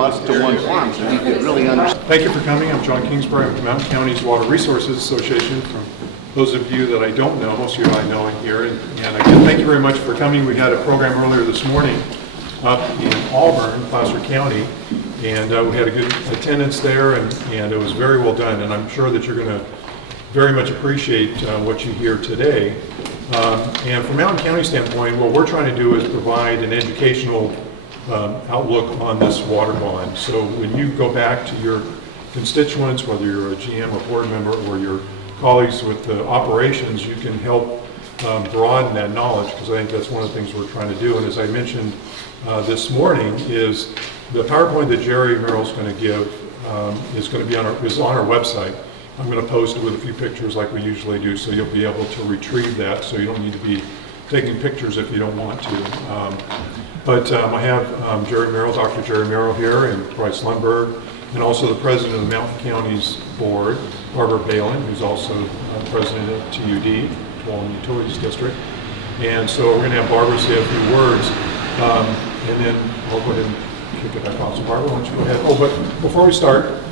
them up to one farm so you could really understand. Thank you for coming. I'm John Kingsbury. I'm from Mountain Counties Water Resources Association. From those of you that I don't know, most of you I know here. And again, thank you very much for coming. We had a program earlier this morning up in Auburn, Placer County, and we had a good attendance there, and it was very well done. And I'm sure that you're going to very much appreciate what you hear today. And from Mountain County standpoint, what we're trying to do is provide an educational outlook on this water bond. So when you go back to your constituents, whether you're a GM or board member or your colleagues with the operations, you can help broaden that knowledge, because I think that's one of the things we're trying to do. And as I mentioned this morning, is the PowerPoint that Jerry Meral is going to give is going to be on our website. I'm going to post it with a few pictures like we usually do, so you'll be able to retrieve that, so you don't need to be taking pictures if you don't want to. But I have Jerry Meral, Dr. Jerry Meral here, and Bryce Lundberg, and also the president of the Mountain Counties Board, Barbara Balin, who's also president of TUD, Tuolumne Utilities District. And so we're going to have Barbara say a few words, and then I'll go ahead and kick it back off. So Barbara, why don't you go ahead? Oh, but before we start,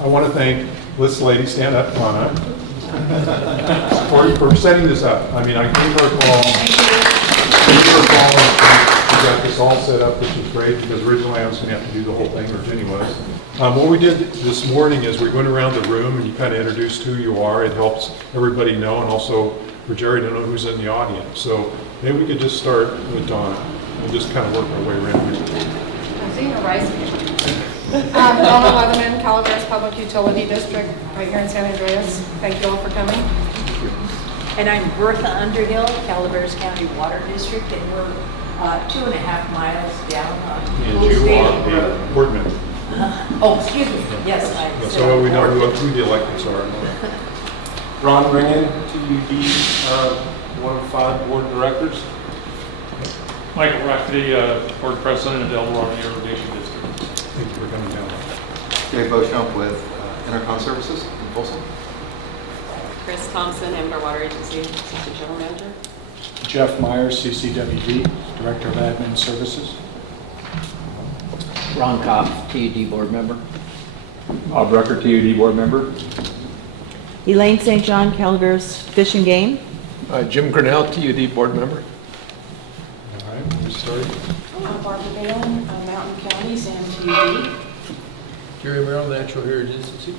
I want to thank this lady, stand up, Donna, for setting this up. I mean, I gave her a call. We got this all set up, which is great, because originally I was going to have to do the whole thing, or Jenny was. What we did this morning is we went around the room and you kind of introduced who you are. It helps everybody know, and also for Jerry to know who's in the audience. So maybe we could just start with Donna and just kind of work our way around here. I'm seeing a rise. Donna Leatherman, Calaveras Public Utility District, right here in San Andreas. Thank you all for coming. And I'm Bertha Underhill, Calaveras County Water District, and we're 2.5 miles down on And you are a board member. oh, excuse me. Yes, So we know who the electeds are. Ron Ringen, TUD, one of 5 board directors. Michael Rafferty, board president of Delaware Irrigation District. Thank you for coming down. Dave Beauchamp with Intercom Services in Folsom. Chris Thompson, Amber Water Agency, Assistant General Manager. Jeff Myers, CCWD, Director of Admin Services. Ron Kopp, TUD board member. Bob Rucker, TUD board member. Elaine St. John, Calaveras Fish and Game. Jim Grinnell, TUD board member. All right, we'll start. I'm Barbara Balin, Mountain Counties and TUD. Jerry Meral, Natural Heritage Institute.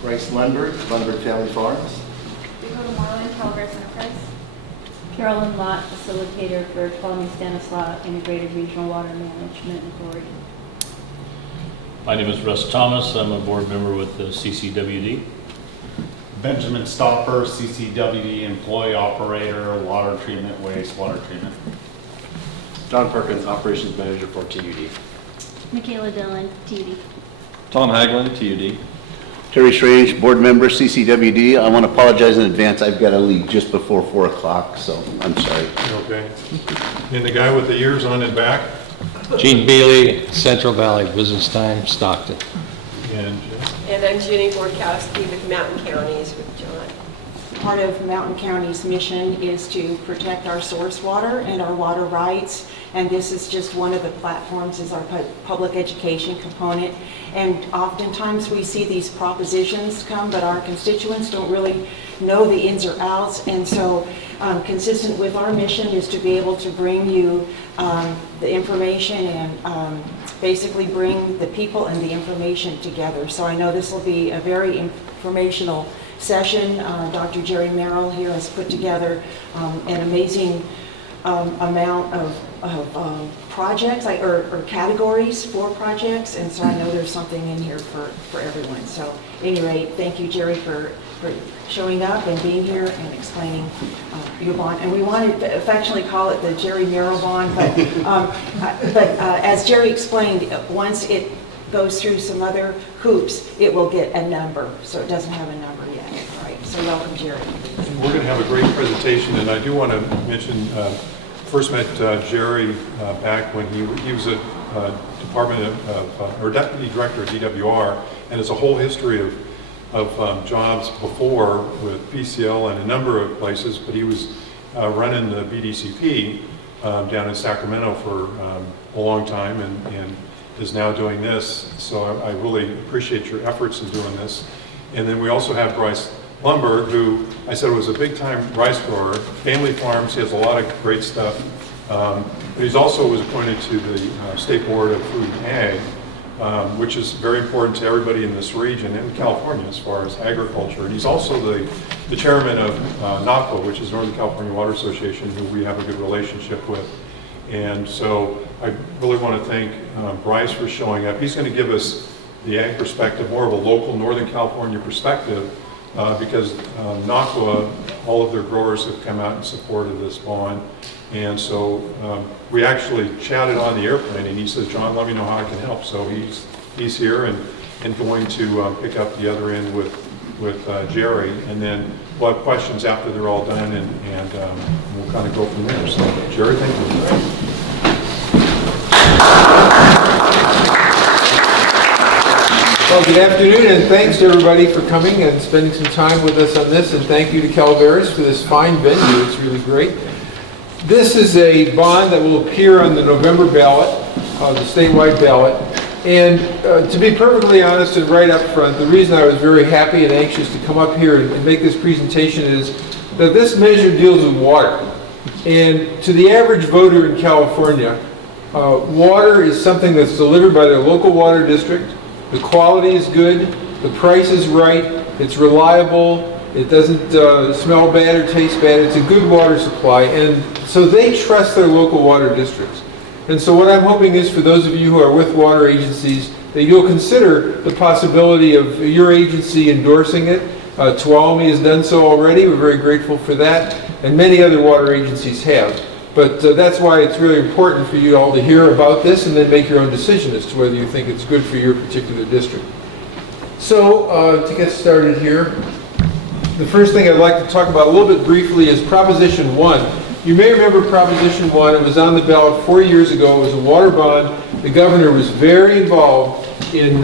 Bryce Lundberg, Lundberg Farms. Dakota Moreland, Calaveras Enterprise. Carolyn Lott, facilitator for Tuolumne Stanislaus Integrated Regional Water Management Authority. My name is Russ Thomas. I'm a board member with the CCWD. Benjamin Stopper, CCWD employee operator, water treatment, wastewater treatment. John Perkins, operations manager for TUD. Michaela Dillon, TUD. Tom Haglund, TUD. Terry Strange, board member, CCWD. I want to apologize in advance. I've got to leave just before 4 o'clock, so I'm sorry. Okay. And the guy with the ears on and back? Gene Bailey, Central Valley Business Time, Stockton. And I'm Jenny Borkowski with Mountain Counties with John. Part of Mountain County's mission is to protect our source water and our water rights, and this is just one of the platforms, is our public education component. And oftentimes we see these propositions come, but our constituents don't really know the ins or outs, and so consistent with our mission is to be able to bring you the information and basically bring the people and the information together. So I know this will be a very informational session. Dr. Jerry Meral here has put together an amazing amount of projects or categories for projects, and so I know there's something in here for everyone. So at any rate, thank you, Jerry, for showing up and being here and explaining your bond. And we wanted to affectionately call it the Jerry Meral bond, but as Jerry explained, once it goes through some other hoops, it will get a number. So it doesn't have a number yet. All right. So welcome, Jerry. we're going to have a great presentation, and I do want to mention, first met Jerry back when he was a department or deputy director at DWR, and it's a whole history of jobs before with PCL and a number of places, but he was running the BDCP down in Sacramento for a long time, and is now doing this. So I really appreciate your efforts in doing this. And then we also have Bryce Lundberg, who I said was a big-time rice grower, family farms. He has a lot of great stuff. But he's also was appointed to the State Board of Food and Ag, which is very important to everybody in this region and California as far as agriculture. And he's also the chairman of NACWA, which is Northern California Water Association, who we have a good relationship with. And so I really want to thank Bryce for showing up. He's going to give us the ag perspective, more of a local Northern California perspective, because NACWA, all of their growers have come out in support of this bond. And so we actually chatted on the airplane, and he says, John, let me know how I can help. So he's here and going to pick up the other end with Jerry, and then we'll have questions after they're all done, and we'll kind of go from there. So Jerry, thank you. Well, good afternoon, and thanks to everybody for coming and spending some time with us on this, and thank you to Calaveras for this fine venue. It's really great. This is a bond that will appear on the November ballot, the statewide ballot. And to be perfectly honest and right up front, the reason I was very happy and anxious to come up here and make this presentation is that this measure deals with water. And to the average voter in California, water is something that's delivered by their local water district. The quality is good, the price is right, it's reliable, it doesn't smell bad or taste bad, it's a good water supply, and so they trust their local water districts. And so what I'm hoping is for those of you who are with water agencies, that you'll consider the possibility of your agency endorsing it. Tuolumne has done so already, we're very grateful for that, and many other water agencies have. But that's why it's really important for you all to hear about this and then make your own decision as to whether you think it's good for your particular district. So to get started here, the first thing I'd like to talk about a little bit briefly is Proposition 1. You may remember Proposition 1. It was on the ballot 4 years ago. It was a water bond. The governor was very involved in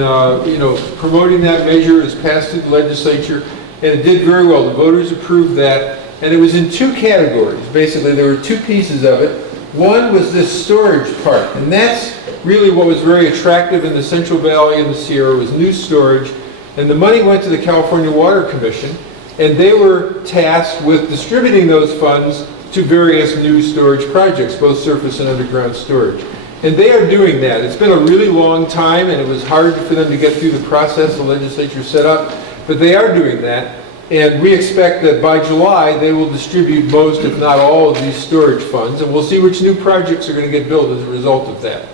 promoting that measure. It was passed through the legislature, and it did very well. The voters approved that. And it was in two categories. Basically, there were two pieces of it. One was this storage part, and that's really what was very attractive in the Central Valley and the Sierra, was new storage. And the money went to the California Water Commission, and they were tasked with distributing those funds to various new storage projects, both surface and underground storage. And they are doing that. It's been a really long time, and it was hard for them to get through the process the legislature set up, but they are doing that. And we expect that by July, they will distribute most, if not all, of these storage funds, and we'll see which new projects are going to get built as a result of that.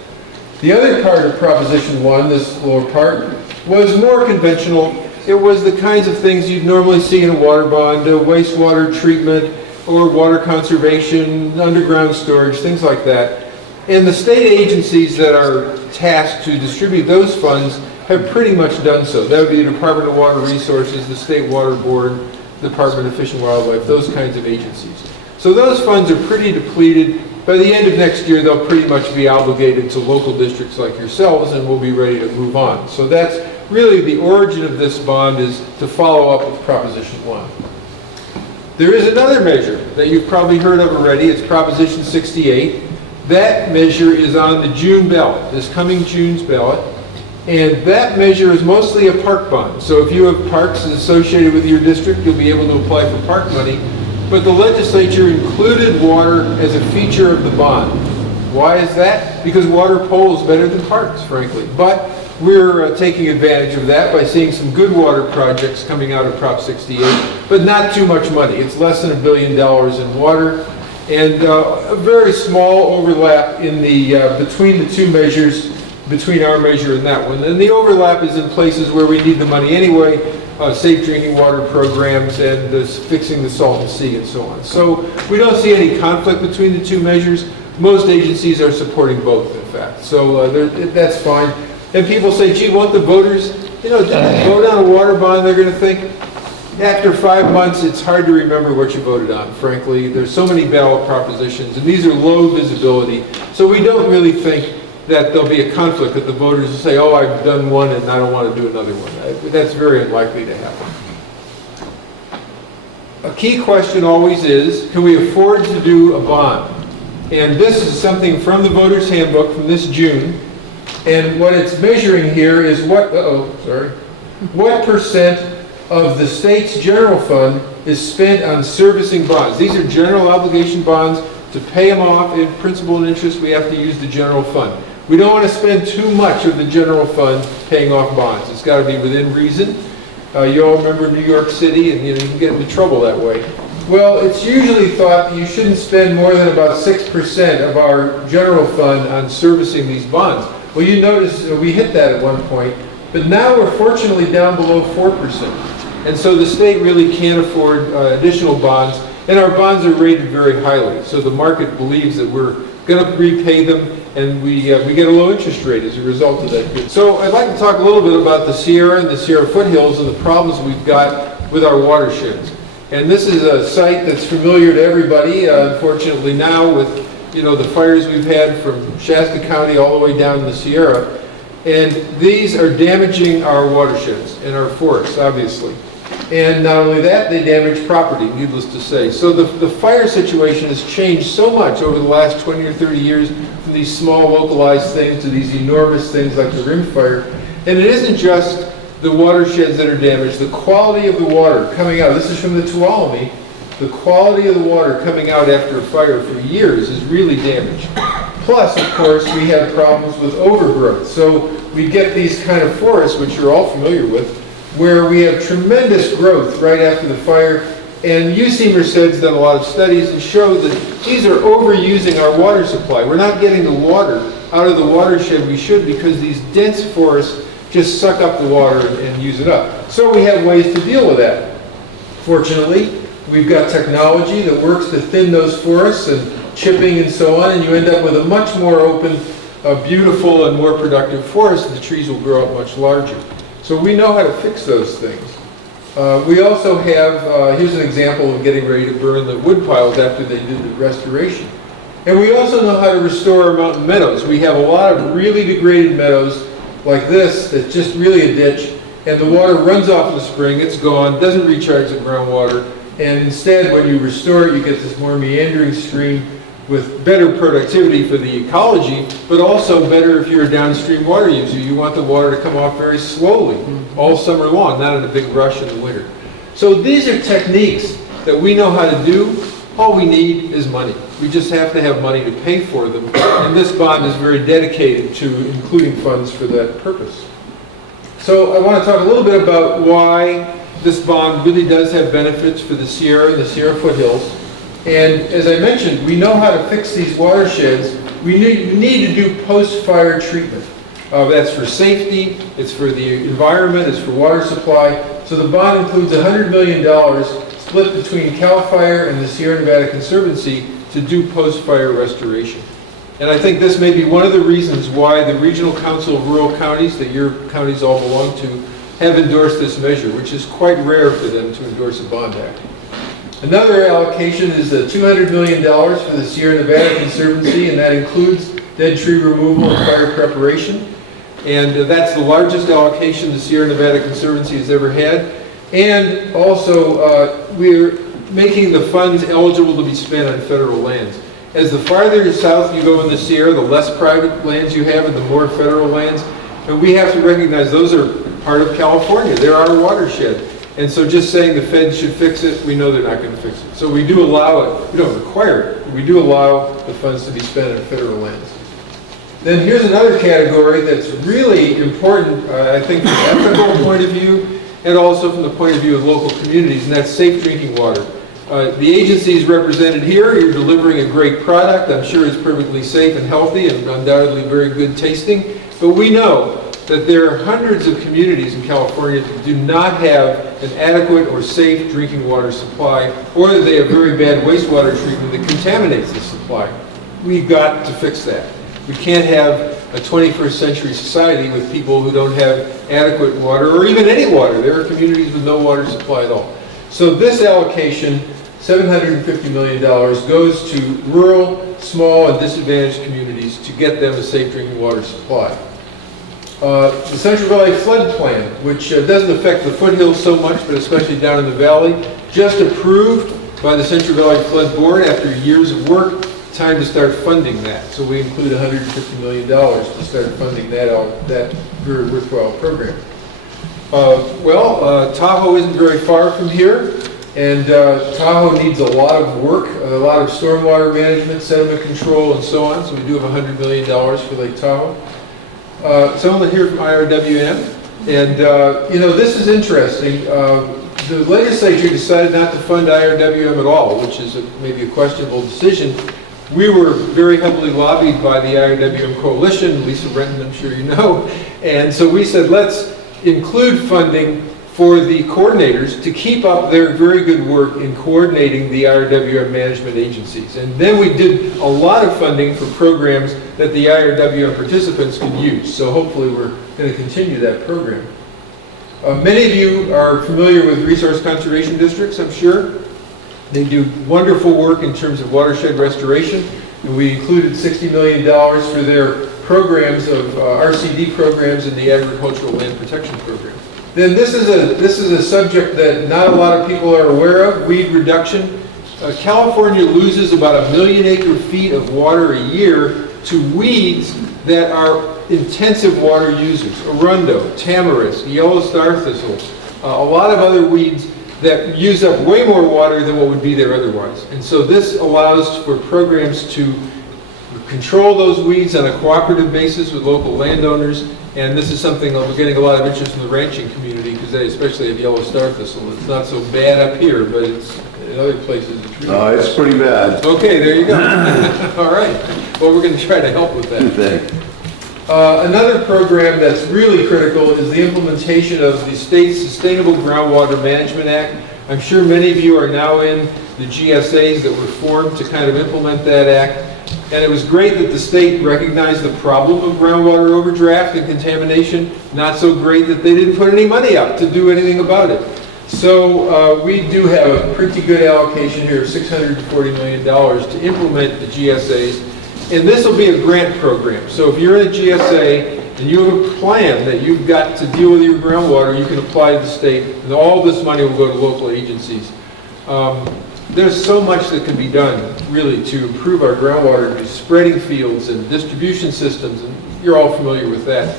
The other part of Proposition 1, this lower part, was more conventional. It was the kinds of things you'd normally see in a water bond, wastewater treatment, or water conservation, underground storage, things like that. And the state agencies that are tasked to distribute those funds have pretty much done so. That would be the Department of Water Resources, the State Water Board, Department of Fish and Wildlife, those kinds of agencies. So those funds are pretty depleted. By the end of next year, they'll pretty much be obligated to local districts like yourselves, and we'll be ready to move on. So that's really the origin of this bond, is to follow up with Proposition 1. There is another measure that you've probably heard of already. It's Proposition 68. That measure is on the June ballot, this coming June's ballot. And that measure is mostly a park bond. So if you have parks associated with your district, you'll be able to apply for park money. But the legislature included water as a feature of the bond. Why is that? Because water polls better than parks, frankly. But we're taking advantage of that by seeing some good water projects coming out of Prop 68, but not too much money. It's less than $1 billion in water, and a very small overlap in the between the two measures, between our measure and that one. And the overlap is in places where we need the money anyway, safe drinking water programs and fixing the Salton Sea and so on. So we don't see any conflict between the two measures. Most agencies are supporting both, in fact. So that's fine. And people say, gee, won't the voters, vote on a water bond? They're going to think, after 5 months, it's hard to remember what you voted on, frankly. There's so many ballot propositions, and these are low visibility. So we don't really think that there'll be a conflict, that the voters will say, oh, I've done one and I don't want to do another one. That's very unlikely to happen. A key question always is, can we afford to do a bond? And this is something from the Voters Handbook from this June. And what it's measuring here is what percent of the state's general fund is spent on servicing bonds. These are general obligation bonds. To pay them off in principal and interest, we have to use the general fund. We don't want to spend too much of the general fund paying off bonds. It's got to be within reason. You all remember New York City, and you can get into trouble that way. Well, it's usually thought that you shouldn't spend more than about 6% of our general fund on servicing these bonds. Well, you notice we hit that at one point, but now we're fortunately down below 4%. And so the state really can't afford additional bonds, and our bonds are rated very highly. So the market believes that we're going to repay them, and we get a low interest rate as a result of that. So I'd like to talk a little bit about the Sierra and the Sierra foothills and the problems we've got with our watersheds. And this is a site that's familiar to everybody, unfortunately now with the fires we've had from Shasta County all the way down to the Sierra. And these are damaging our watersheds and our forests, obviously. And not only that, they damage property, needless to say. So the fire situation has changed so much over the last 20 or 30 years from these small localized things to these enormous things like the rim fire. And it isn't just the watersheds that are damaged. The quality of the water coming out, this is from the Tuolumne, the quality of the water coming out after a fire for years is really damaged. Plus, of course, we have problems with overgrowth. So we get these kind of forests, which you're all familiar with, where we have tremendous growth right after the fire. And UC Merced's done a lot of studies and showed that these are overusing our water supply. We're not getting the water out of the watershed we should because these dense forests just suck up the water and use it up. So we have ways to deal with that. Fortunately, we've got technology that works to thin those forests and chipping and so on, and you end up with a much more open, beautiful and more productive forest, and the trees will grow up much larger. So we know how to fix those things. We also have, here's an example of getting ready to burn the wood piles after they did the restoration. And we also know how to restore our mountain meadows. We have a lot of really degraded meadows like this that's just really a ditch, and the water runs off in the spring, it's gone, doesn't recharge the groundwater, and instead when you restore it you get this more meandering stream with better productivity for the ecology, but also better if you're a downstream water user. You want the water to come off very slowly all summer long, not in a big rush in the winter. So these are techniques that we know how to do. All we need is money. We just have to have money to pay for them. And this bond is very dedicated to including funds for that purpose. So I want to talk a little bit about why this bond really does have benefits for the Sierra and the Sierra foothills. And as I mentioned, we know how to fix these watersheds. We need to do post-fire treatment. That's for safety, it's for the environment, it's for water supply. So the bond includes $100 million split between CAL FIRE and the Sierra Nevada Conservancy to do post-fire restoration. And I think this may be one of the reasons why the Regional Council of Rural Counties, that your counties all belong to, have endorsed this measure, which is quite rare for them to endorse a bond act. Another allocation is $200 million for the Sierra Nevada Conservancy, and that includes dead tree removal and fire preparation. And that's the largest allocation the Sierra Nevada Conservancy has ever had. And also, we're making the funds eligible to be spent on federal lands. As the farther south you go in the Sierra, the less private lands you have and the more federal lands. And we have to recognize those are part of California. They're our watershed. And so just saying the feds should fix it, we know they're not going to fix it. So we do allow it. We don't require it, but we do allow the funds to be spent on federal lands. Then here's another category that's really important, I think, from an ethical point of view and also from the point of view of local communities, and that's safe drinking water. The agency is represented here. You're delivering a great product. I'm sure it's perfectly safe and healthy and undoubtedly very good tasting. But we know that there are hundreds of communities in California that do not have an adequate or safe drinking water supply, or that they have very bad wastewater treatment that contaminates the supply. We've got to fix that. We can't have a 21st century society with people who don't have adequate water, or even any water. There are communities with no water supply at all. So this allocation, $750 million, goes to rural, small, and disadvantaged communities to get them a safe drinking water supply. The Central Valley Flood Plan, which doesn't affect the foothills so much, but especially down in the valley, just approved by the Central Valley Flood Board after years of work, time to start funding that. So we include $150 million to start funding that very worthwhile program. Tahoe isn't very far from here, and Tahoe needs a lot of work, a lot of stormwater management, sediment control, and so on. So we do have $100 million for Lake Tahoe. Someone here from IRWM, and this is interesting. The legislature decided not to fund IRWM at all, which is maybe a questionable decision. We were very heavily lobbied by the IRWM coalition, Lisa Renton, I'm sure you know, and so we said let's include funding for the coordinators to keep up their very good work in coordinating the IRWM management agencies. And then we did a lot of funding for programs that the IRWM participants could use. So hopefully we're going to continue that program. Many of you are familiar with resource conservation districts, I'm sure. They do wonderful work in terms of watershed restoration. And we included $60 million for their programs of RCD programs in the agricultural land protection program. Then this is a subject that not a lot of people are aware of, weed reduction. California loses about 1 million acre-feet of water a year to weeds that are intensive water users. Arundo, tamarisk, yellow star thistle, a lot of other weeds that use up way more water than what would be there otherwise. And so this allows for programs to control those weeds on a cooperative basis with local landowners. And this is something that we're getting a lot of interest from the ranching community because they especially have yellow star thistle. It's not so bad up here, but it's in other places. It's really No, it's pretty bad. Okay, there you go. All right. Well, we're going to try to help with that. Another program that's really critical is the implementation of the state's Sustainable Groundwater Management Act. I'm sure many of you are now in the GSAs that were formed to kind of implement that act. And it was great that the state recognized the problem of groundwater overdraft and contamination. Not so great that they didn't put any money up to do anything about it. So we do have a pretty good allocation here of $640 million to implement the GSAs. And this will be a grant program. So if you're in a GSA and you have a plan that you've got to deal with your groundwater, you can apply to the state, and all this money will go to local agencies. There's so much that can be done, really, to improve our groundwater, spreading fields and distribution systems, and you're all familiar with that.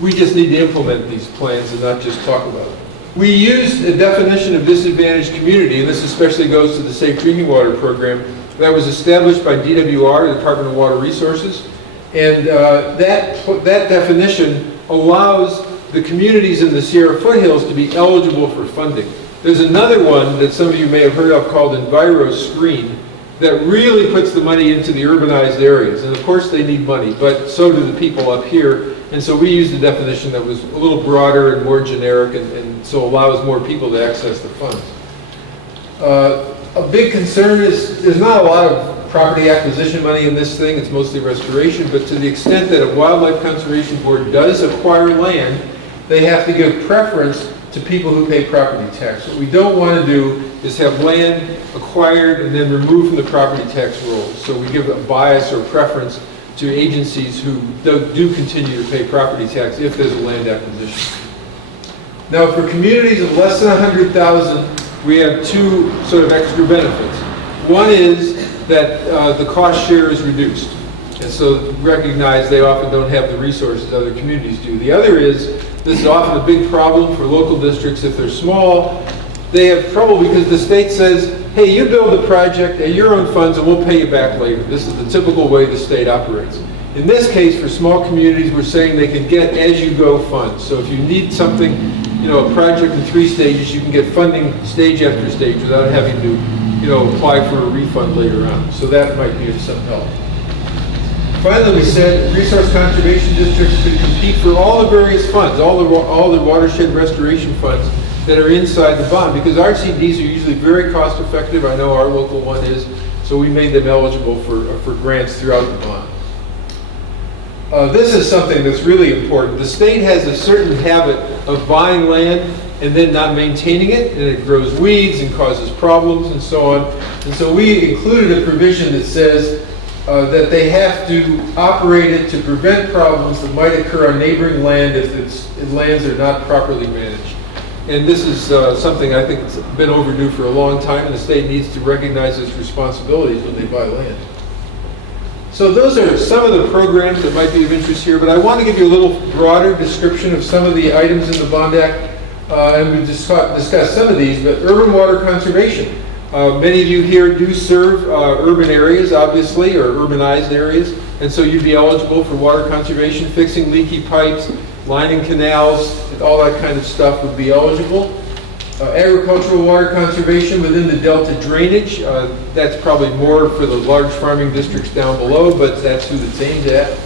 We just need to implement these plans and not just talk about it. We used a definition of disadvantaged community, and this especially goes to the Safe Drinking Water Program, that was established by DWR, the Department of Water Resources, and that definition allows the communities in the Sierra foothills to be eligible for funding. There's another one that some of you may have heard of called EnviroScreen that really puts the money into the urbanized areas, and of course they need money, but so do the people up here, and so we used a definition that was a little broader and more generic and so allows more people to access the funds. A big concern is there's not a lot of property acquisition money in this thing. It's mostly restoration, but to the extent that a wildlife conservation board does acquire land, they have to give preference to people who pay property tax. What we don't want to do is have land acquired and then removed from the property tax rolls. So we give a bias or preference to agencies who do continue to pay property tax if there's a land acquisition. Now for communities of less than 100,000, we have two sort of extra benefits. One is that the cost share is reduced. And so recognize they often don't have the resources other communities do. The other is, this is often a big problem for local districts if they're small. They have trouble because the state says, hey, you build the project at your own funds and we'll pay you back later. This is the typical way the state operates. In this case, for small communities, we're saying they can get as-you-go funds. So if you need something, a project in 3 stages, you can get funding stage after stage without having to, apply for a refund later on. So that might be of some help. Finally, we said resource conservation districts could compete for all the various funds, all the watershed restoration funds that are inside the bond, because RCDs are usually very cost effective. I know our local one is, so we made them eligible for grants throughout the bond. This is something that's really important. The state has a certain habit of buying land and then not maintaining it, and it grows weeds and causes problems and so on. And so we included a provision that says that they have to operate it to prevent problems that might occur on neighboring land if lands are not properly managed. And this is something I think that's been overdue for a long time, and the state needs to recognize its responsibilities when they buy land. So those are some of the programs that might be of interest here, but I want to give you a little broader description of some of the items in the Bond Act, and we discuss some of these, but urban water conservation. Many of you here do serve urban areas, obviously, or urbanized areas, and so you'd be eligible for water conservation, fixing leaky pipes, lining canals, all that kind of stuff would be eligible. Agricultural water conservation within the delta drainage, that's probably more for the large farming districts down below, but that's who it's aimed at.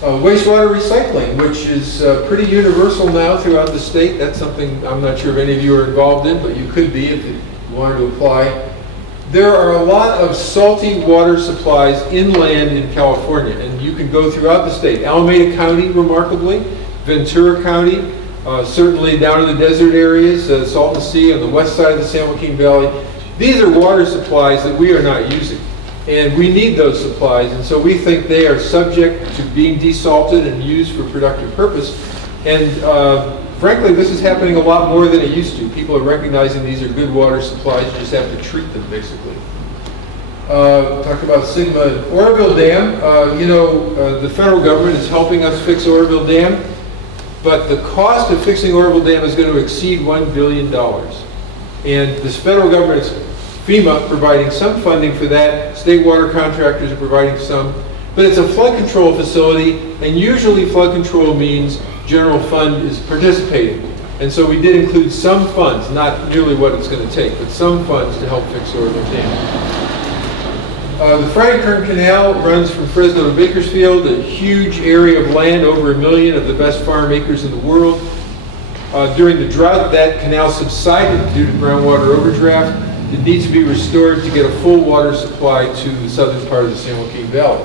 Wastewater recycling, which is pretty universal now throughout the state. That's something I'm not sure if any of you are involved in, but you could be if you wanted to apply. There are a lot of salty water supplies inland in California, and you can go throughout the state. Alameda County, remarkably, Ventura County, certainly down in the desert areas, Salton Sea on the west side of the San Joaquin Valley. These are water supplies that we are not using, and we need those supplies, and so we think they are subject to being desalted and used for productive purpose. And frankly, this is happening a lot more than it used to. People are recognizing these are good water supplies. You just have to treat them, basically. Talk about Sigma and Oroville Dam. The federal government is helping us fix Oroville Dam, but the cost of fixing Oroville Dam is going to exceed $1 billion. And this federal government is FEMA providing some funding for that. State water contractors are providing some. But it's a flood control facility, and usually flood control means general fund is participating. And so we did include some funds, not nearly what it's going to take, but some funds to help fix Oroville Dam. The Franklin Canal runs from Fresno to Bakersfield, a huge area of land, over 1 million of the best farm acres in the world. During the drought, that canal subsided due to groundwater overdraft. It needs to be restored to get a full water supply to the southern part of the San Joaquin Valley.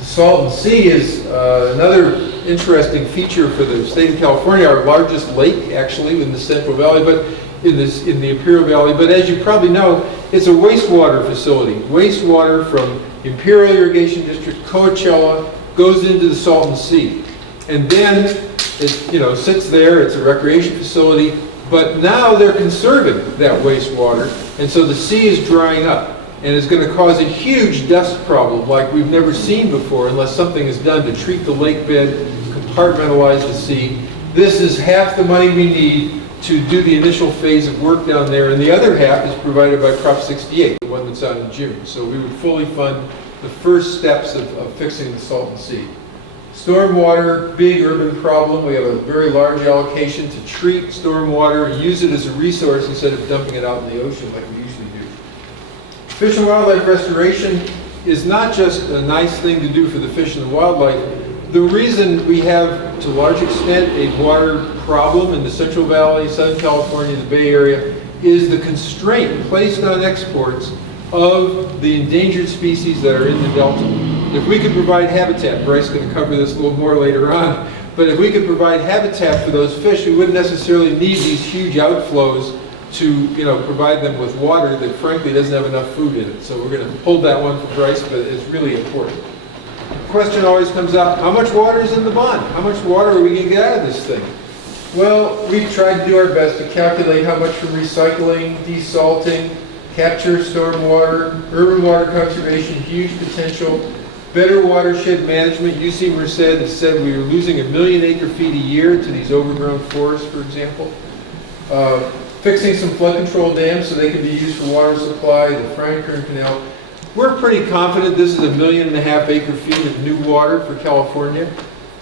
The Salton Sea is another interesting feature for the state of California, our largest lake, actually, in the Central Valley, but in the Imperial Valley. But as you probably know, it's a wastewater facility. Wastewater from Imperial Irrigation District, Coachella, goes into the Salton Sea. And then it sits there. It's a recreation facility. But now they're conserving that wastewater, and so the sea is drying up, and it's going to cause a huge dust problem like we've never seen before unless something is done to treat the lake bed, compartmentalize the sea. This is half the money we need to do the initial phase of work down there, and the other half is provided by Prop 68, the one that's out in June. So we would fully fund the first steps of fixing the Salton Sea. Stormwater, big urban problem. We have a very large allocation to treat stormwater, use it as a resource instead of dumping it out in the ocean like we usually do. Fish and wildlife restoration is not just a nice thing to do for the fish and the wildlife. The reason we have, to a large extent, a water problem in the Central Valley, Southern California, the Bay Area, is the constraint placed on exports of the endangered species that are in the Delta. If we could provide habitat, Bryce is going to cover this a little more later on, but if we could provide habitat for those fish, we wouldn't necessarily need these huge outflows to provide them with water that frankly doesn't have enough food in it. So we're going to hold that one for Bryce, but it's really important. The question always comes up, how much water is in the bond? How much water are we going to get out of this thing? Well, we've tried to do our best to calculate how much from recycling, desalting, capture stormwater, urban water conservation, huge potential, better watershed management. UC Merced has said we are losing 1 million acre-feet a year to these overgrown forests, for example. Fixing some flood control dams so they can be used for water supply, the Franklin Canal. We're pretty confident this is 1.5 million acre-feet of new water for California.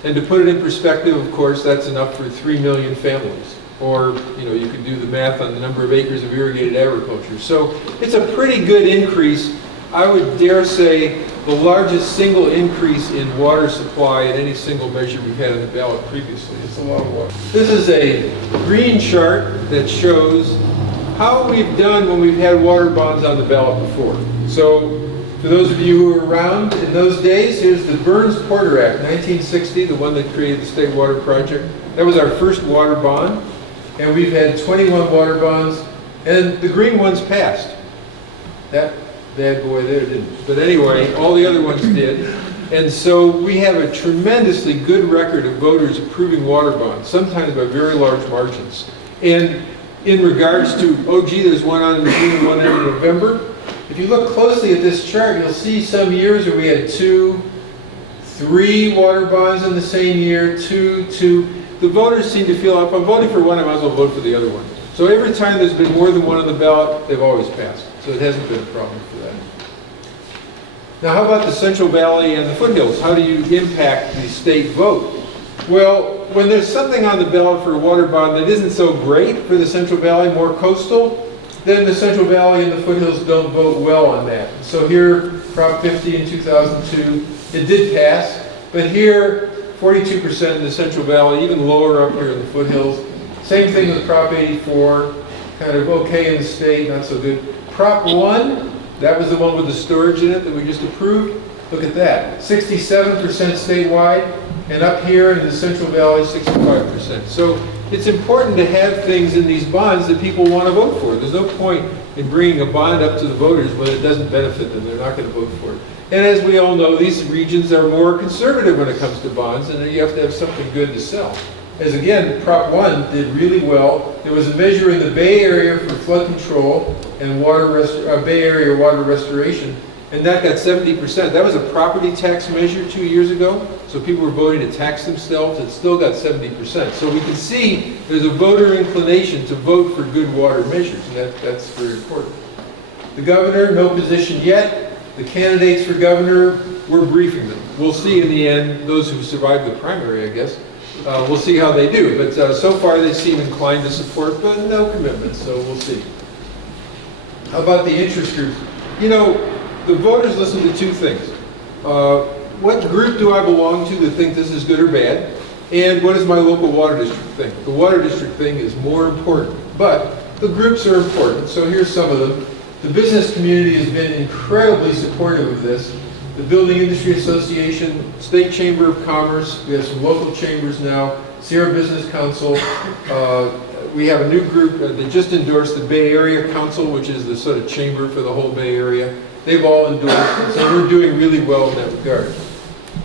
And to put it in perspective, of course, that's enough for 3 million families. Or, you could do the math on the number of acres of irrigated agriculture. So it's a pretty good increase. I would dare say the largest single increase in water supply in any single measure we've had on the ballot previously. It's a lot of water. This is a green chart that shows how we've done when we've had water bonds on the ballot before. So for those of you who were around in those days, here's the Burns-Porter Act, 1960, the one that created the State Water Project. That was our first water bond. And we've had 21 water bonds, and the green ones passed. That bad boy there didn't. But anyway, all the other ones did. And so we have a tremendously good record of voters approving water bonds, sometimes by very large margins. And in regards to, oh gee, there's one on in June and one in November. If you look closely at this chart, you'll see some years where we had 2, 3 water bonds in the same year, 2, 2. The voters seem to feel, if I'm voting for one, I might as well vote for the other one. So every time there's been more than one on the ballot, they've always passed. So it hasn't been a problem for that. Now, how about the Central Valley and the foothills? How do you impact the state vote? Well, when there's something on the ballot for a water bond that isn't so great for the Central Valley, more coastal, then the Central Valley and the foothills don't vote well on that. So here, Prop 50 in 2002, it did pass, but here, 42% in the Central Valley, even lower up here in the foothills. Same thing with Prop 84, kind of okay in the state, not so good. Prop 1, that was the one with the storage in it that we just approved. Look at that, 67% statewide, and up here in the Central Valley, 65%. So it's important to have things in these bonds that people want to vote for. There's no point in bringing a bond up to the voters when it doesn't benefit them. They're not going to vote for it. And as we all know, these regions are more conservative when it comes to bonds, and you have to have something good to sell. As again, Prop 1 did really well. There was a measure in the Bay Area for flood control and Bay Area water restoration, and that got 70%. That was a property tax measure 2 years ago, so people were voting to tax themselves. It still got 70%. So we can see there's a voter inclination to vote for good water measures, and that's very important. The governor, no position yet. The candidates for governor, we're briefing them. We'll see in the end, those who survived the primary, I guess. We'll see how they do. But so far they seem inclined to support, but no commitment, so we'll see. How about the interest groups? You know, the voters listen to two things. What group do I belong to that think this is good or bad? And what does my local water district think? The water district thing is more important, but the groups are important, so here's some of them. The business community has been incredibly supportive of this. The Building Industry Association, State Chamber of Commerce, we have some local chambers now, Sierra Business Council. We have a new group that just endorsed the Bay Area Council, which is the sort of chamber for the whole Bay Area. They've all endorsed it, so we're doing really well in that regard.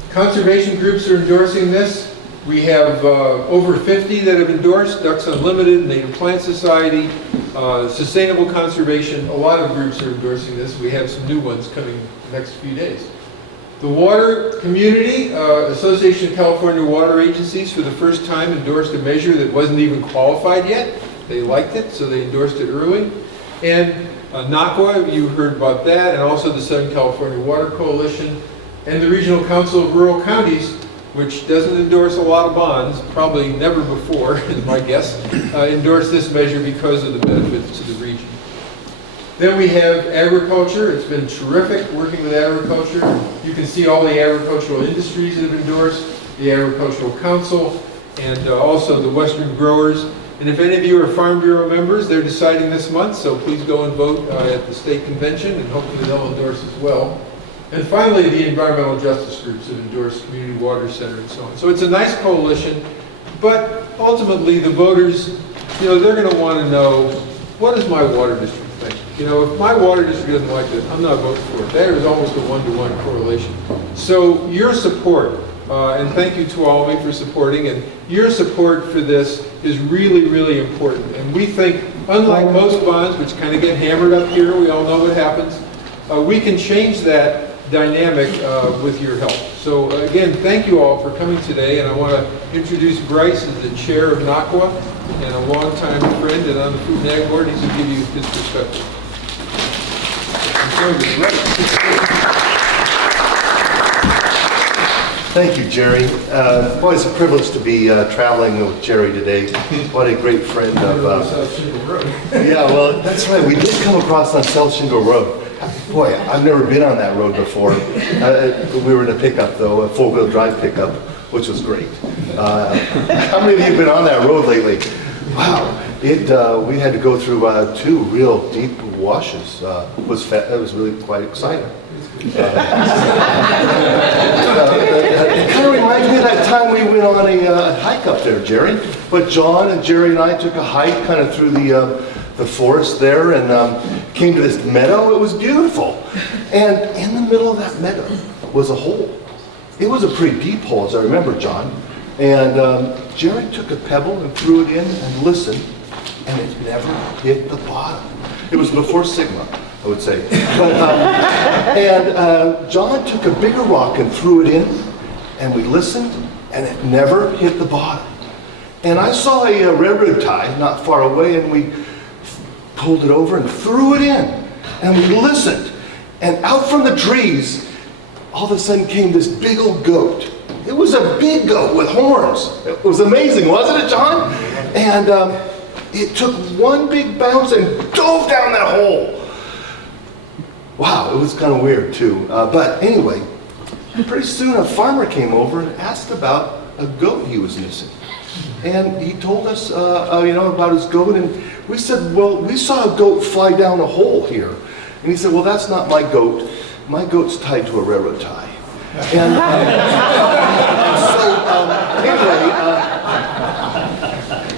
Conservation groups are endorsing this. We have over 50 that have endorsed, Ducks Unlimited, Native Plant Society, Sustainable Conservation. A lot of groups are endorsing this. We have some new ones coming the next few days. The water community, Association of California Water Agencies, for the first time endorsed a measure that wasn't even qualified yet. They liked it, so they endorsed it early. And NACWA, you heard about that, and also the Southern California Water Coalition, and the Regional Council of Rural Counties, which doesn't endorse a lot of bonds, probably never before, is my guess, endorsed this measure because of the benefits to the region. Then we have agriculture. It's been terrific working with agriculture. You can see all the agricultural industries that have endorsed, the Agricultural Council, and also the Western Growers. And if any of you are Farm Bureau members, they're deciding this month, so please go and vote at the state convention, and hopefully they'll endorse as well. And finally, the environmental justice groups have endorsed Community Water Center and so on. So it's a nice coalition, but ultimately the voters, you know, they're going to want to know, what does my water district think? You know, if my water district doesn't like this, I'm not voting for it. There is almost a one-to-one correlation. So your support, and thank you to all of you for supporting, and your support for this is really, really important. And we think, unlike most bonds, which kind of get hammered up here, we all know what happens, we can change that dynamic with your help. So again, thank you all for coming today, and I want to introduce Bryce as the chair of NACWA and a longtime friend and on the Food and Ag Board. He's going to give you his perspective. Thank you, Jerry. Boy, it's a privilege to be traveling with Jerry today. What a great friend of... South Shingle Road. Yeah, well, that's right. We did come across on South Shingle Road. Boy, I've never been on that road before. We were in a pickup, though, a four-wheel drive pickup, which was great. How many of you have been on that road lately? Wow. We had to go through 2 real deep washes. It was really quite exciting. It kind of reminds me of that time we went on a hike up there, Jerry. But John and Jerry and I took a hike kind of through the forest there and came to this meadow. It was beautiful. And in the middle of that meadow was a hole. It was a pretty deep hole, as I remember, John. And Jerry took a pebble and threw it in and listened, and it never hit the bottom. It was before Sigma. I would say. And John took a bigger rock and threw it in, and we listened, and it never hit the bottom. And I saw a railroad tie not far away, and we pulled it over and threw it in. And we listened, and out from the trees, all of a sudden came this big old goat. It was a big goat with horns. It was amazing, wasn't it, John? And it took one big bounce and dove down that hole. Wow, it was kind of weird too. But anyway, pretty soon a farmer came over and asked about a goat he was missing. And he told us, about his goat, and we said, well, we saw a goat fly down a hole here. And he said, well, that's not my goat. My goat's tied to a railroad tie. And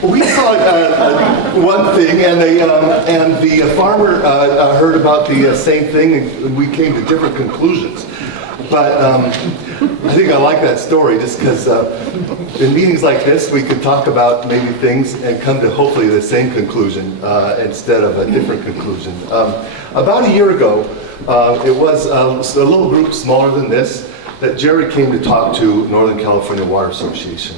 we saw one thing, and the farmer heard about the same thing, and we came to different conclusions. But I think I like that story just because in meetings like this, we could talk about maybe things and come to hopefully the same conclusion instead of a different conclusion. About a year ago, it was a little group smaller than this that Jerry came to talk to Northern California Water Association,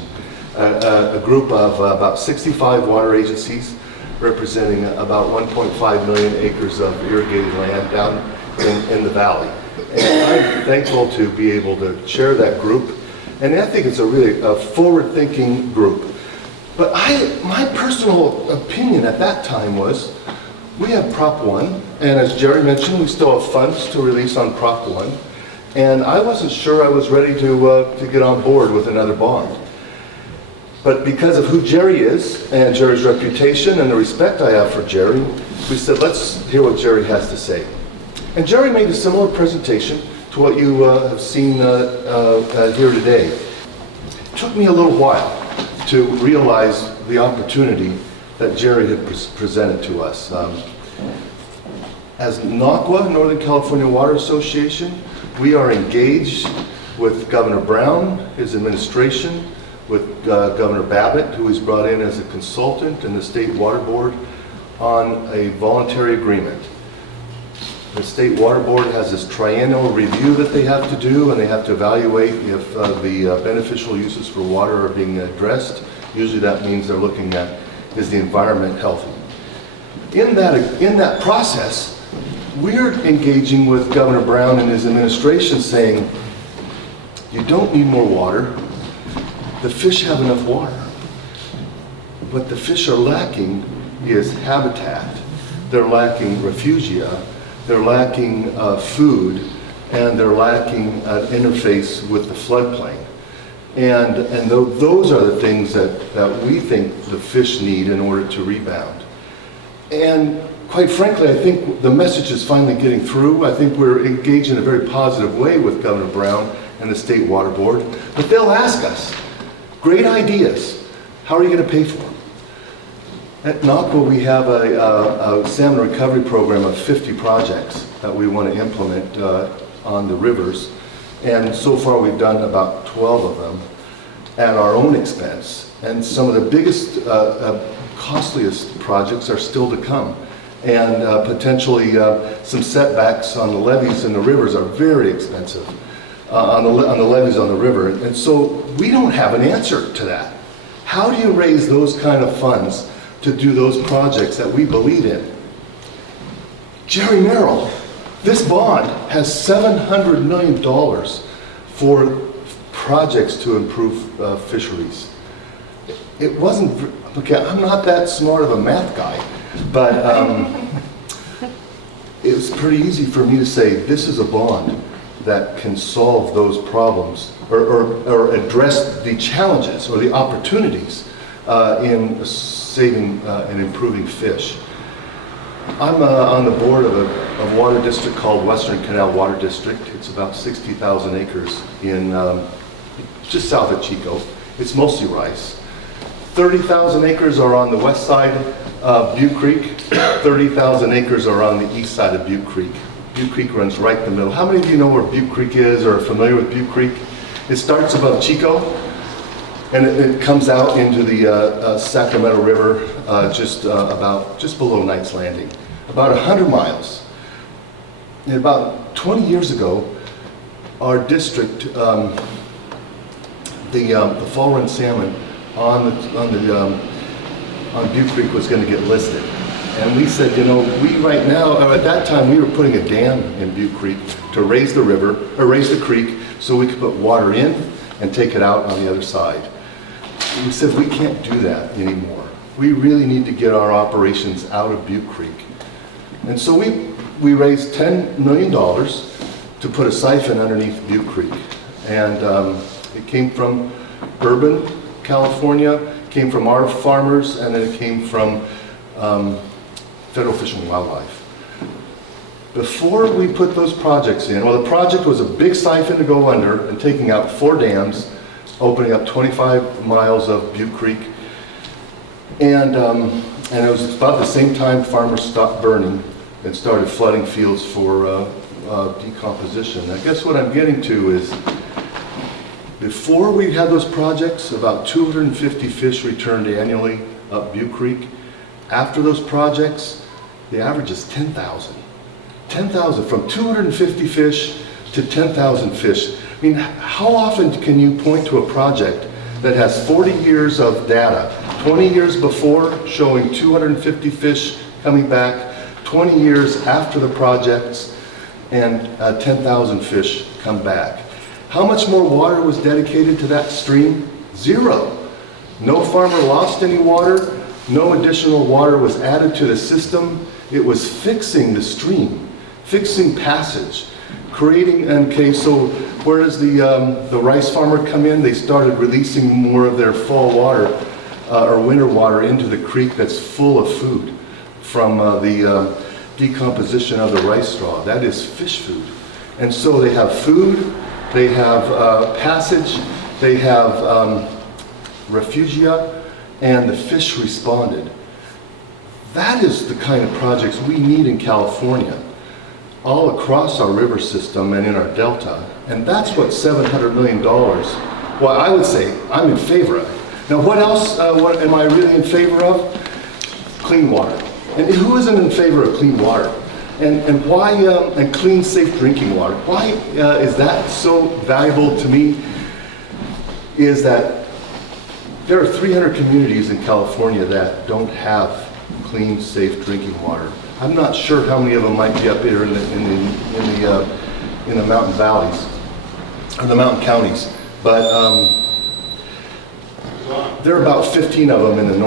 a group of about 65 water agencies representing about 1.5 million acres of irrigated land down in the valley. And I'm thankful to be able to chair that group, and I think it's a really forward-thinking group. But my personal opinion at that time was, we have Prop 1, and as Jerry mentioned, we still have funds to release on Prop 1, and I wasn't sure I was ready to get on board with another bond. But because of who Jerry is, and Jerry's reputation, and the respect I have for Jerry, we said, let's hear what Jerry has to say. And Jerry made a similar presentation to what you have seen here today. It took me a little while to realize the opportunity that Jerry had presented to us. As NCWA, Northern California Water Association, we are engaged with Governor Brown, his administration, with Governor Babbitt, who he's brought in as a consultant, and the State Water Board on a voluntary agreement. The State Water Board has this triennial review that they have to do, and they have to evaluate if the beneficial uses for water are being addressed. Usually that means they're looking at, is the environment healthy? In that process, we're engaging with Governor Brown and his administration saying, you don't need more water. The fish have enough water. What the fish are lacking is habitat. They're lacking refugia. They're lacking food, and they're lacking an interface with the floodplain. And those are the things that we think the fish need in order to rebound. And quite frankly, I think the message is finally getting through. I think we're engaged in a very positive way with Governor Brown and the State Water Board. But they'll ask us, great ideas, how are you going to pay for them? At NCWA, we have a salmon recovery program of 50 projects that we want to implement on the rivers. And so far we've done about 12 of them at our own expense. And some of the biggest, costliest projects are still to come. And potentially some setbacks on the levees in the rivers are very expensive on the levees on the river. And so we don't have an answer to that. How do you raise those kind of funds to do those projects that we believe in? Jerry Meral, this bond has $700 million for projects to improve fisheries. It wasn't, okay, I'm not that smart of a math guy, but it was pretty easy for me to say, this is a bond that can solve those problems or address the challenges or the opportunities in saving and improving fish. I'm on the board of a water district called Western Canal Water District. It's about 60,000 acres in just south of Chico. It's mostly rice. 30,000 acres are on the west side of Butte Creek. 30,000 acres are on the east side of Butte Creek. Butte Creek runs right in the middle. How many of you know where Butte Creek is or are familiar with Butte Creek? It starts above Chico, and it comes out into the Sacramento River just below Knight's Landing. About 100 miles. about 20 years ago, our district, the fall run salmon on Butte Creek was going to get listed. And we said, you know, we right now, or at that time, we were putting a dam in Butte Creek to raise the river, or raise the creek, so we could put water in and take it out on the other side. We said, we can't do that anymore. We really need to get our operations out of Butte Creek. And so we raised $10 million to put a siphon underneath Butte Creek. And it came from urban California, came from our farmers, and then it came from Federal Fish and Wildlife. Before we put those projects in, well, the project was a big siphon to go under and taking out 4 dams, opening up 25 miles of Butte Creek. And it was about the same time farmers stopped burning and started flooding fields for decomposition. I guess what I'm getting to is, before we had those projects, about 250 fish returned annually up Butte Creek. After those projects, the average is 10,000. 10,000, from 250 fish to 10,000 fish. I mean, how often can you point to a project that has 40 years of data, 20 years before showing 250 fish coming back, 20 years after the projects, and 10,000 fish come back? How much more water was dedicated to that stream? 0. No farmer lost any water. No additional water was added to the system. It was fixing the stream, fixing passage, creating, okay, so where does the rice farmer come in? They started releasing more of their fall water or winter water into the creek that's full of food from the decomposition of the rice straw. That is fish food. And so they have food, they have passage, they have refugia, and the fish responded. That is the kind of projects we need in California, all across our river system and in our delta. And that's what $700 million, well, I would say I'm in favor of it. Now what else, what am I really in favor of? Clean water. And who isn't in favor of clean water? And why, and clean, safe drinking water? Why is that so valuable to me? Is that there are 300 communities in California that don't have clean, safe drinking water. I'm not sure how many of them might be up here in the mountain valleys, or the mountain counties, but there are about 15 of them in the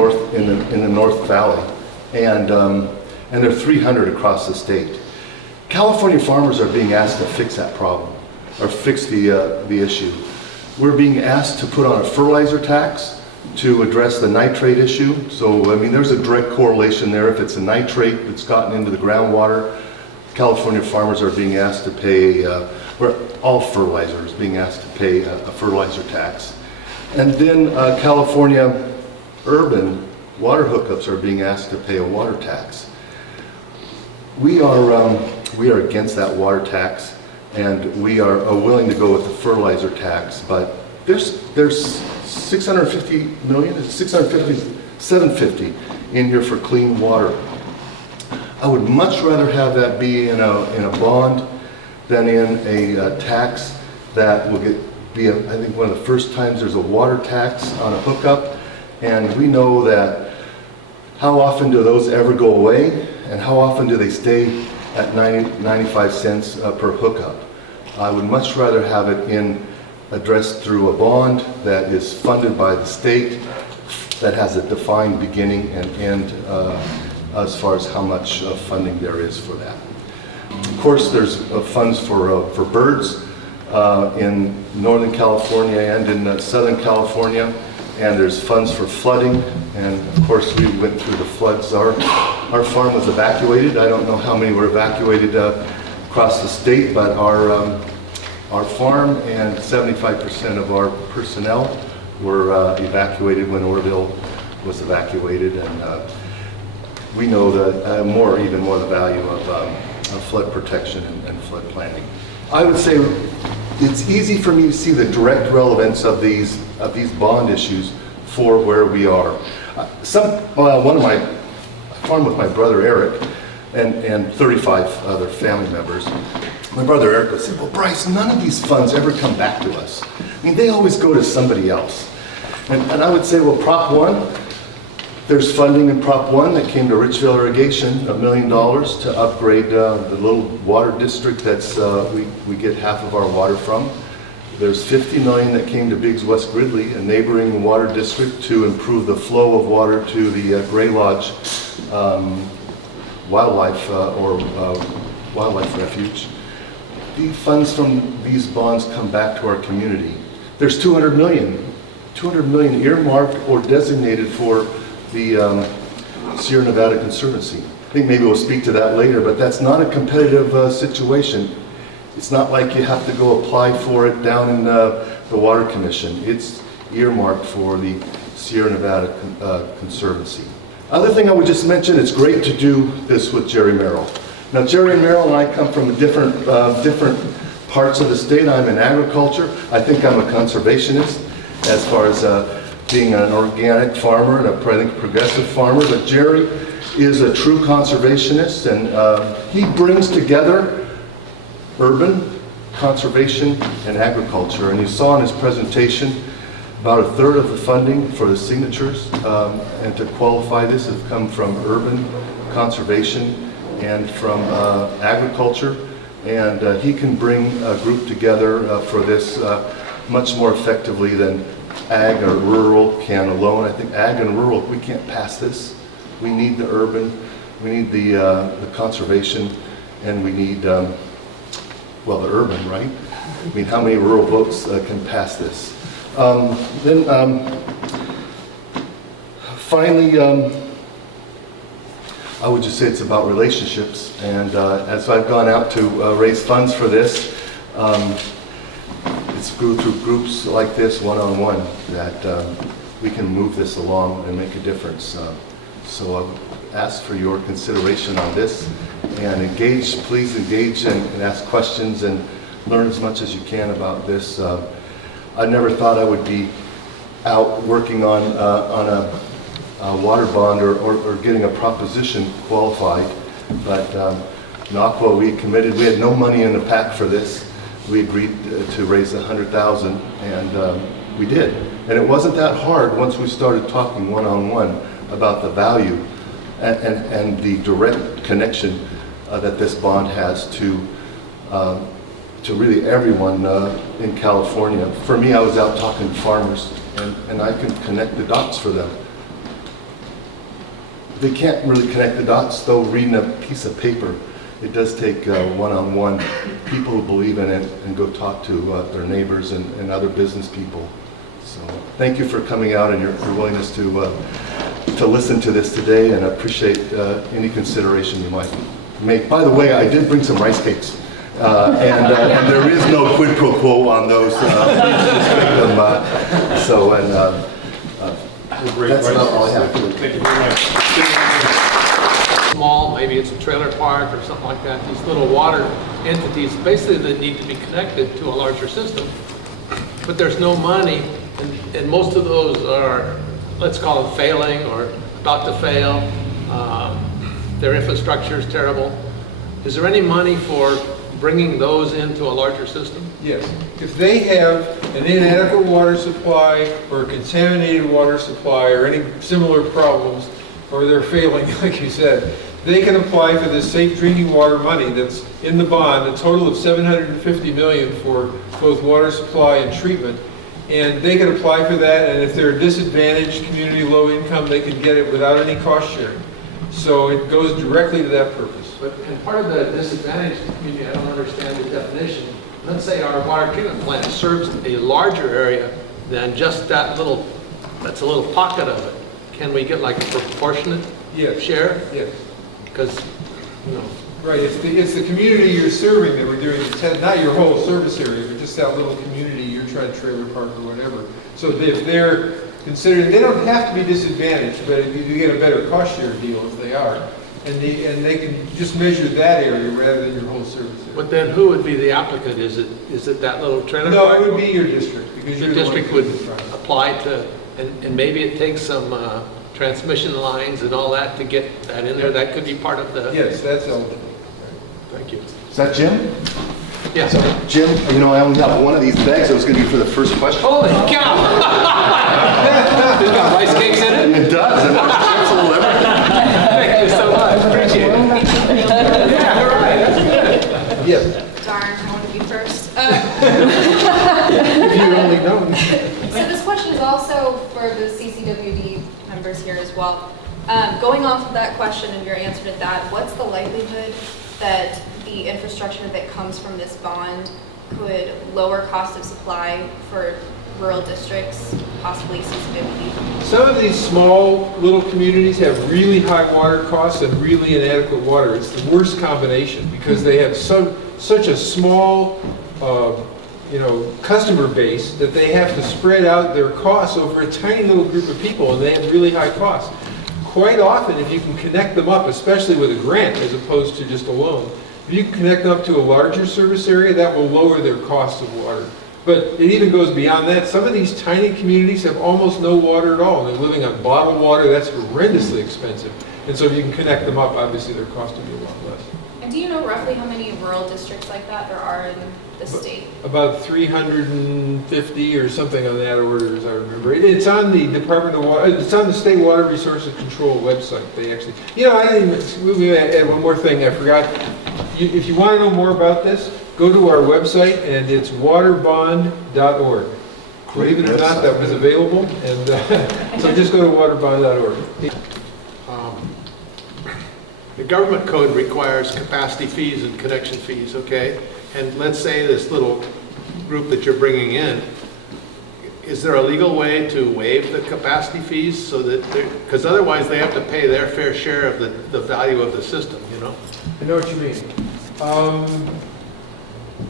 North Valley, and there are 300 across the state. California farmers are being asked to fix that problem, or fix the issue. We're being asked to put on a fertilizer tax to address the nitrate issue. So, I mean, there's a direct correlation there. If it's a nitrate that's gotten into the groundwater, California farmers are being asked to pay, all fertilizer is being asked to pay a fertilizer tax. And then California urban water hookups are being asked to pay a water tax. We are against that water tax, and we are willing to go with the fertilizer tax, but there's 650 million, 750 in here for clean water. I would much rather have that be in a bond than in a tax that will be I think one of the first times there's a water tax on a hookup, and we know that how often do those ever go away, and how often do they stay at 95 cents per hookup? I would much rather have it addressed through a bond that is funded by the state, that has a defined beginning and end as far as how much funding there is for that. Of course, there's funds for birds in Northern California and in Southern California, and there's funds for flooding, and of course we went through the floods. Our farm was evacuated. I don't know how many were evacuated across the state, but our farm and 75% of our personnel were evacuated when Orville was evacuated, and we know that even more the value of flood protection and flood planning. I would say it's easy for me to see the direct relevance of these bond issues for where we are. I farm with my brother Eric. and 35 other family members. My brother Eric would say, well, Bryce, none of these funds ever come back to us. I mean, they always go to somebody else. And I would say, well, Prop 1, there's funding in Prop 1 that came to Richville Irrigation, $1 million to upgrade the little water district that's we get half of our water from. There's $50 million that came to Biggs West Gridley, a neighboring water district, to improve the flow of water to the Gray Lodge wildlife refuge. The funds from these bonds come back to our community. There's $200 million earmarked or designated for the Sierra Nevada Conservancy. I think maybe we'll speak to that later, but that's not a competitive situation. It's not like you have to go apply for it down in the Water Commission. It's earmarked for the Sierra Nevada Conservancy. Other thing I would just mention, it's great to do this with Jerry Meral. Now, Jerry and Meral and I come from different parts of the state. I'm in agriculture. I think I'm a conservationist as far as being an organic farmer and I think progressive farmer. But Jerry is a true conservationist, and he brings together urban, conservation, and agriculture. And you saw in his presentation about a third of the funding for the signatures and to qualify this has come from urban, conservation, and from agriculture. And he can bring a group together for this much more effectively than ag or rural can alone. I think ag and rural, we can't pass this. We need the urban, we need the conservation, and we need, well, the urban, right? I mean, how many rural votes can pass this? Finally, I would just say it's about relationships, and as I've gone out to raise funds for this, it's through groups like this, one-on-one, that we can move this along and make a difference. So I would ask for your consideration on this, and engage, please engage and ask questions and learn as much as you can about this. I never thought I would be out working on a water bond or getting a proposition qualified, but NACWA, we committed, we had no money in the pack for this. We agreed to raise $100,000, and we did. And it wasn't that hard once we started talking one-on-one about the value and the direct connection that this bond has to really everyone in California. For me, I was out talking to farmers, and I can connect the dots for them. They can't really connect the dots, though, reading a piece of paper. It does take one-on-one people who believe in it and go talk to their neighbors and other business people. So thank you for coming out and your willingness to listen to this today, and I appreciate any consideration you might make. By the way, I did bring some rice cakes, and there is no quid pro quo on those. That's not all I have. Thank you very much. Small, maybe it's a trailer park or something like that, these little water entities, basically that need to be connected to a larger system. But there's no money, and most of those are, let's call them failing or about to fail. Their infrastructure is terrible. Is there any money for bringing those into a larger system? Yes. If they have an inadequate water supply or a contaminated water supply or any similar problems, or they're failing, like you said, they can apply for this safe drinking water money that's in the bond, a total of $750 million for both water supply and treatment. And they can apply for that, and if they're a disadvantaged community, low income, they can get it without any cost sharing. So it goes directly to that purpose. But and part of the disadvantaged community, I don't understand the definition. Let's say our water treatment plant serves a larger area than just that little, that's a little pocket of it. Can we get like a proportionate share? Yes. Because, you know. Right, it's the community you're serving that we're doing, not your whole service area, but just that little community you're trying to trailer park or whatever. So if they're considered, they don't have to be disadvantaged, but you get a better cost share deal if they are. And they can just measure that area rather than your whole service area. But then who would be the applicant? Is it that little trailer No, park? it would be your district. Because the district would apply to, and maybe it takes some transmission lines and all that to get that in there. That could be part of the... Yes, that's eligible. Thank you. Is that Jim? Yeah. So, Jim, you know, I only have one of these bags. That was going to be for the first question. Holy cow! It's got rice cakes in it? It does. And that's a little everything. Thank you so much. Appreciate it. Yeah, all right. That's good. Yes. Darn, I want to be first. If you only known. So this question is also for the CCWD members here as well. Going off of that question and your answer to that, what's the likelihood that the infrastructure that comes from this bond could lower cost of supply for rural districts, possibly CCWD? Some of these small little communities have really high water costs and really inadequate water. It's the worst combination because they have such a small customer base that they have to spread out their costs over a tiny little group of people, and they have really high costs. Quite often, if you can connect them up, especially with a grant as opposed to just a loan, if you can connect them up to a larger service area, that will lower their cost of water. But it even goes beyond that. Some of these tiny communities have almost no water at all, and they're living on bottled water. That's horrendously expensive. And so if you can connect them up, obviously their cost will be a lot less. And do you know roughly how many rural districts like that there are in the state? About 350 or something on that order, as I remember. It's on the Department of Water, it's on the State Water Resources Control website. They actually, I didn't even, we add one more thing I forgot. If you want to know more about this, go to our website, and it's waterbond.org. Believe it or not, that was available, and so just go to waterbond.org. The government code requires capacity fees and connection fees, okay? And let's say this little group that you're bringing in, is there a legal way to waive the capacity fees so that, because otherwise they have to pay their fair share of the value of the system, you know? I know what you mean.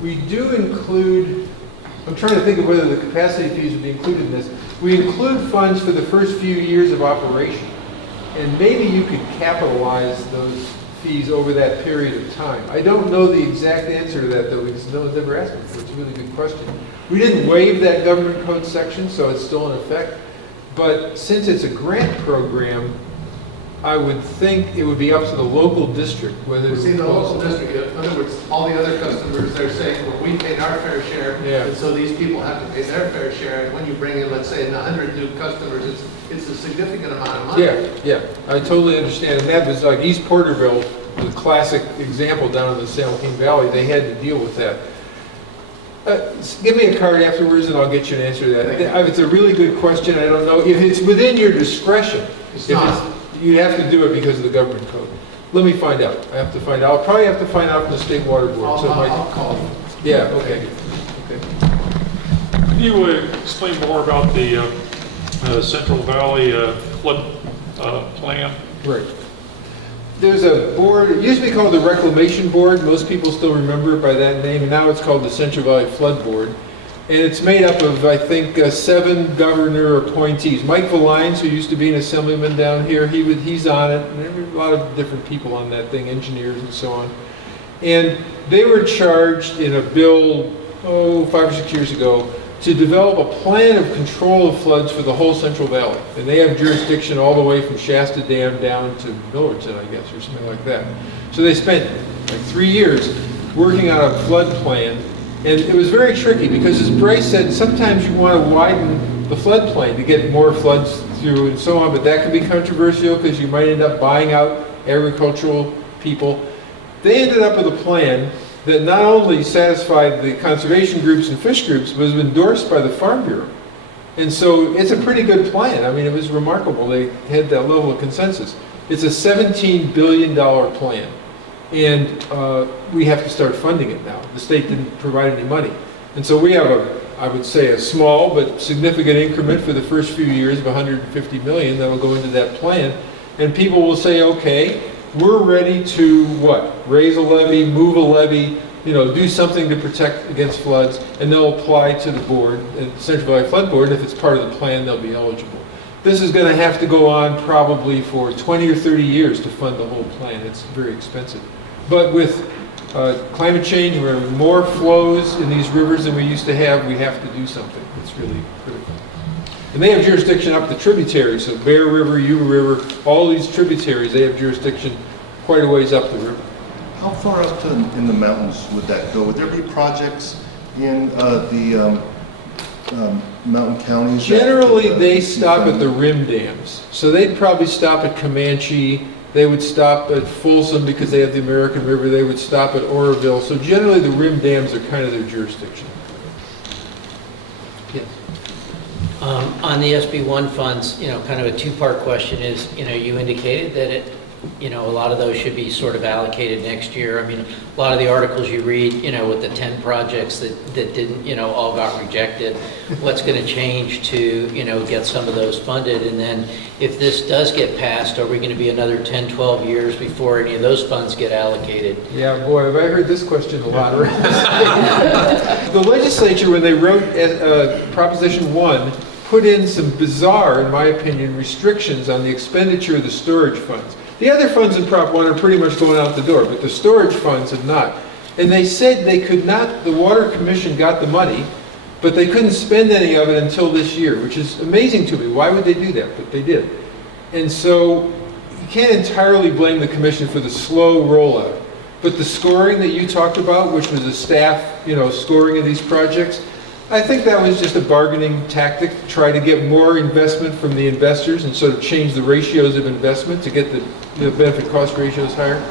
We do include, I'm trying to think of whether the capacity fees would be included in this. We include funds for the first few years of operation. And maybe you could capitalize those fees over that period of time. I don't know the exact answer to that, though, because no one's ever asked me, so it's a really good question. We didn't waive that government code section, so it's still in effect. But since it's a grant program, I would think it would be up to the local district whether to... See, the local district, in other words, all the other customers, they're saying, well, we paid our fair share, and so these people have to pay their fair share. And when you bring in, let's say, 100 new customers, it's a significant amount of money. Yeah, I totally understand. And that was like East Porterville, the classic example down in the San Joaquin Valley. They had to deal with that. Give me a card afterwards, and I'll get you an answer to that. It's a really good question. I don't know if it's within your discretion. It's not. You have to do it because of the government code. Let me find out. I have to find out. I'll probably have to find out from the State Water Board. I'll call you. Yeah, okay. Can you explain more about the Central Valley flood plan? Right. There's a board, it used to be called the Reclamation Board. Most people still remember it by that name, and now it's called the Central Valley Flood Board. And it's made up of, I think, 7 governor appointees. Mike Valines, who used to be an assemblyman down here, he's on it. And there were a lot of different people on that thing, engineers and so on. And they were charged in a bill, 5 or 6 years ago, to develop a plan of control of floods for the whole Central Valley. And they have jurisdiction all the way from Shasta Dam down to Millerton, I guess, or something like that. So they spent like 3 years working on a flood plan. And it was very tricky because, as Bryce said, sometimes you want to widen the floodplain to get more floods through and so on, but that can be controversial because you might end up buying out agricultural people. They ended up with a plan that not only satisfied the conservation groups and fish groups, but was endorsed by the Farm Bureau. And so it's a pretty good plan. I mean, it was remarkable. They had that level of consensus. It's a $17 billion plan. And we have to start funding it now. The state didn't provide any money. And so we have I would say a small but significant increment for the first few years of $150 million that will go into that plan. And people will say, okay, we're ready to what? Raise a levy, move a levy, do something to protect against floods, and they'll apply to the board, the Central Valley Flood Board, and if it's part of the plan, they'll be eligible. This is going to have to go on probably for 20 or 30 years to fund the whole plan. It's very expensive. But with climate change, where more flows in these rivers than we used to have, we have to do something. It's really critical. And they have jurisdiction up the tributaries, so Bear River, Yuba River, all these tributaries, they have jurisdiction quite a ways up the river. How far up to in the mountains would that go? Would there be projects in the mountain counties? Generally, they stop at the rim dams. So they'd probably stop at Comanche, they would stop at Folsom because they have the American River, they would stop at Oroville. So generally, the rim dams are kind of their jurisdiction. Yes. On the SB1 funds, kind of a two-part question is, you indicated that it, a lot of those should be sort of allocated next year. I mean, a lot of the articles you read, with the 10 projects that didn't, all got rejected, what's going to change to, get some of those funded? And then if this does get passed, are we going to be another 10, 12 years before any of those funds get allocated? Yeah, boy, have I heard this question a lot. The legislature, when they wrote Proposition 1, put in some bizarre, in my opinion, restrictions on the expenditure of the storage funds. The other funds in Prop 1 are pretty much going out the door, but the storage funds have not. And they said they could not, the Water Commission got the money, but they couldn't spend any of it until this year, which is amazing to me. Why would they do that? But they did. And so you can't entirely blame the commission for the slow rollout. But the scoring that you talked about, which was a staff, scoring of these projects, I think that was just a bargaining tactic to try to get more investment from the investors and sort of change the ratios of investment to get the benefit cost ratios higher.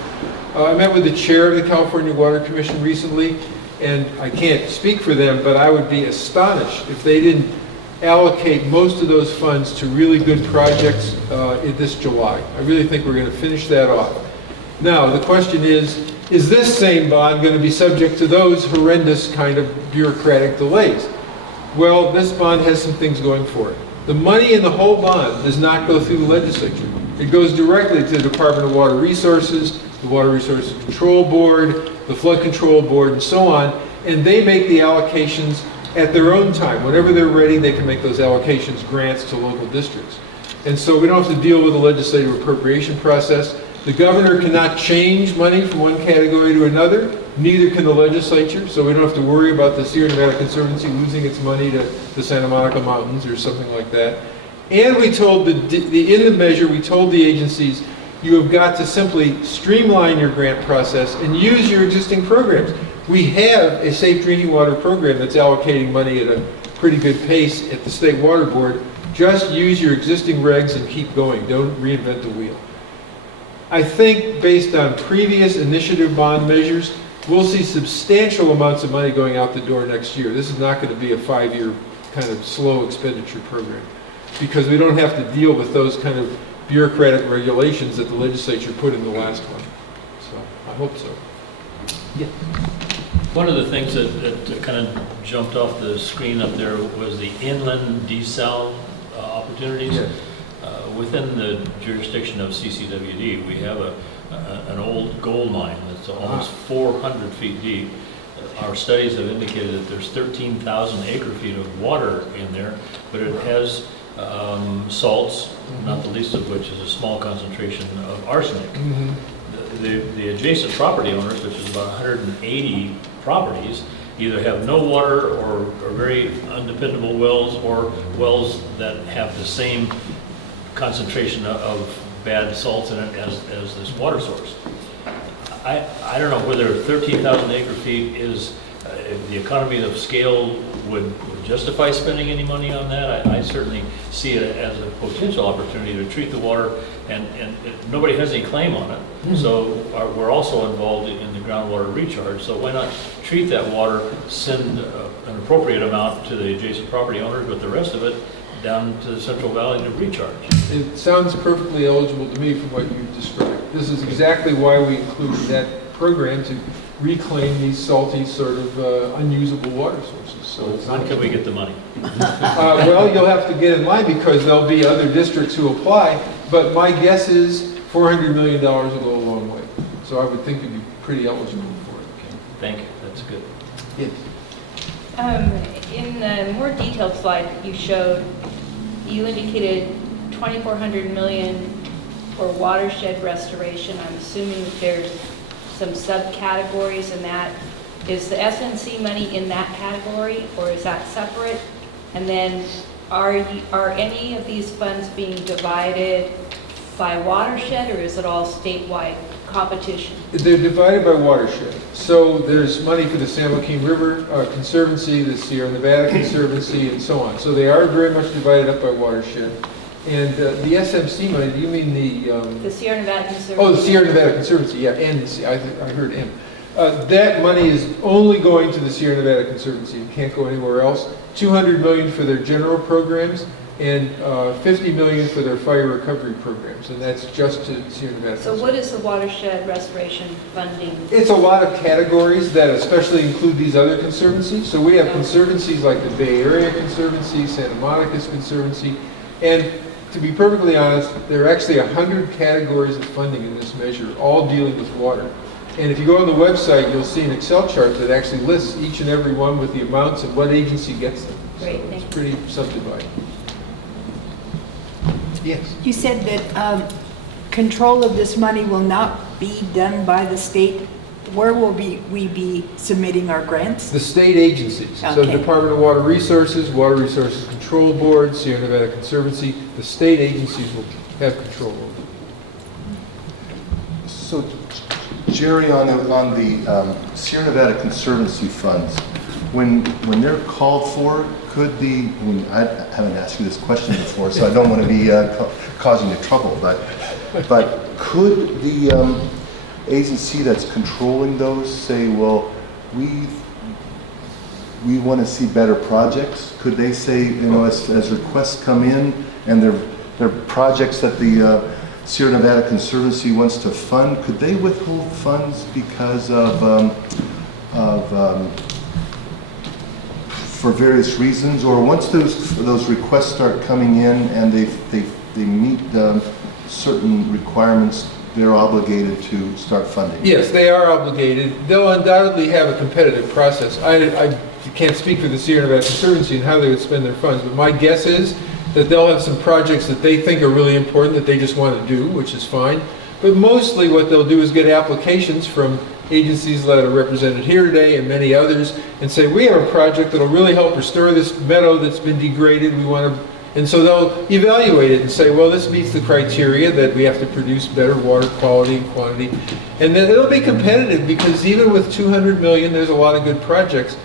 I met with the chair of the California Water Commission recently, and I can't speak for them, but I would be astonished if they didn't allocate most of those funds to really good projects in this July. I really think we're going to finish that off. Now, the question is this same bond going to be subject to those horrendous kind of bureaucratic delays? Well, this bond has some things going for it. The money in the whole bond does not go through the legislature. It goes directly to the Department of Water Resources, the Water Resources Control Board, the Flood Control Board, and so on, and they make the allocations at their own time. Whenever they're ready, they can make those allocations grants to local districts. And so we don't have to deal with the legislative appropriation process. The governor cannot change money from one category to another, neither can the legislature, so we don't have to worry about the Sierra Nevada Conservancy losing its money to the Santa Monica Mountains or something like that. And we told in the measure, we told the agencies, you have got to simply streamline your grant process and use your existing programs. We have a safe drinking water program that's allocating money at a pretty good pace at the State Water Board. Just use your existing regs and keep going. Don't reinvent the wheel. I think based on previous initiative bond measures, we'll see substantial amounts of money going out the door next year. This is not going to be a 5-year kind of slow expenditure program because we don't have to deal with those kind of bureaucratic regulations that the legislature put in the last one. So I hope so. Yeah. One of the things that kind of jumped off the screen up there was the inland desal opportunities. Yes. Within the jurisdiction of CCWD, we have an old gold mine that's almost 400 feet deep. Our studies have indicated that there's 13,000 acre-feet of water in there, but it has salts, not the least of which is a small concentration of arsenic. The adjacent property owners, which is about 180 properties, either have no water or very undependable wells or wells that have the same concentration of bad salts in it as this water source. I don't know whether 13,000 acre-feet is, if the economy of scale would justify spending any money on that. I certainly see it as a potential opportunity to treat the water, and nobody has any claim on it. So we're also involved in the groundwater recharge, so why not treat that water, send an appropriate amount to the adjacent property owners, but the rest of it down to the Central Valley to recharge. It sounds perfectly eligible to me from what you described. This is exactly why we included that program, to reclaim these salty, sort of unusable water sources. So when can we get the money? Well, you'll have to get in line because there'll be other districts who apply, but my guess is $400 million will go a long way. So I would think you'd be pretty eligible for it. Okay. Thank you. That's good. Yes. In the more detailed slide that you showed, you indicated $2,400 million for watershed restoration. I'm assuming that there's some subcategories in that. Is the SNC money in that category, or is that separate? And then Are any of these funds being divided by watershed, or is it all statewide competition? They're divided by watershed. So there's money for the San Joaquin River Conservancy, the Sierra Nevada Conservancy, and so on. So they are very much divided up by watershed. And the SMC money, do you mean The Sierra Nevada Conservancy? Oh, the Sierra Nevada Conservancy, yeah, I heard M. That money is only going to the Sierra Nevada Conservancy. It can't go anywhere else. $200 million for their general programs and $50 million for their fire recovery programs, and that's just to Sierra Nevada. So what is the watershed restoration funding? It's a lot of categories that especially include these other conservancies. So we have conservancies like the Bay Area Conservancy, Santa Monica's Conservancy, and to be perfectly honest, there are actually 100 categories of funding in this measure, all dealing with water. And if you go on the website, you'll see an Excel chart that actually lists each and every one with the amounts and what agency gets them. Great, so thank it's pretty subdivided. Yes. You said that control of this money will not be done by the state. Where will we be submitting our grants? The state agencies. So Okay. Department of Water Resources Control Board, Sierra Nevada Conservancy, the state agencies will have control over it. So, Jerry, on the Sierra Nevada Conservancy funds, when they're called for, could I haven't asked you this question before, so I don't want to be causing you trouble, but could the agency that's controlling those say, well, we want to see better projects? Could they say, as requests come in and they're projects that the Sierra Nevada Conservancy wants to fund, could they withhold funds because for various reasons, or once those requests start coming in and they meet certain requirements, they're obligated to start funding? Yes, they are obligated. They'll undoubtedly have a competitive process. I can't speak for the Sierra Nevada Conservancy and how they would spend their funds, but my guess is that they'll have some projects that they think are really important that they just want to do, which is fine. But mostly what they'll do is get applications from agencies that are represented here today and many others and say, we have a project that'll really help restore this meadow that's been degraded. We want to, and so they'll evaluate it and say, well, this meets the criteria that we have to produce better water quality and quantity. And then it'll be competitive because even with $200 million, there's a lot of good projects.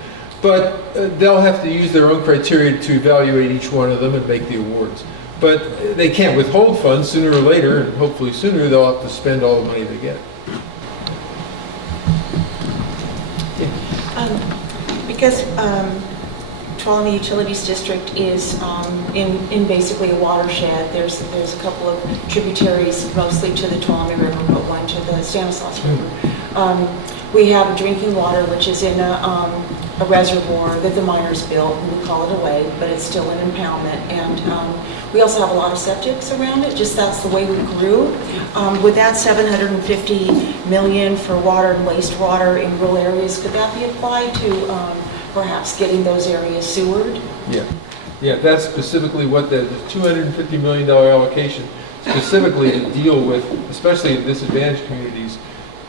But they'll have to use their own criteria to evaluate each one of them and make the awards. But they can't withhold funds. Sooner or later, and hopefully sooner, they'll have to spend all the money they get. Because Tuolumne Utilities District is in basically a watershed. There's a couple of tributaries, mostly to the Tuolumne River, but one to the Stanislaus River. We have drinking water, which is in a reservoir that the miners built, and we call it a lake, but it's still an impoundment. And we also have a lot of septics around it, just that's the way we grew. With that $750 million for water and wastewater in rural areas, could that be applied to perhaps getting those areas sewered? Yeah, that's specifically what the $250 million allocation specifically to deal with, especially in disadvantaged communities,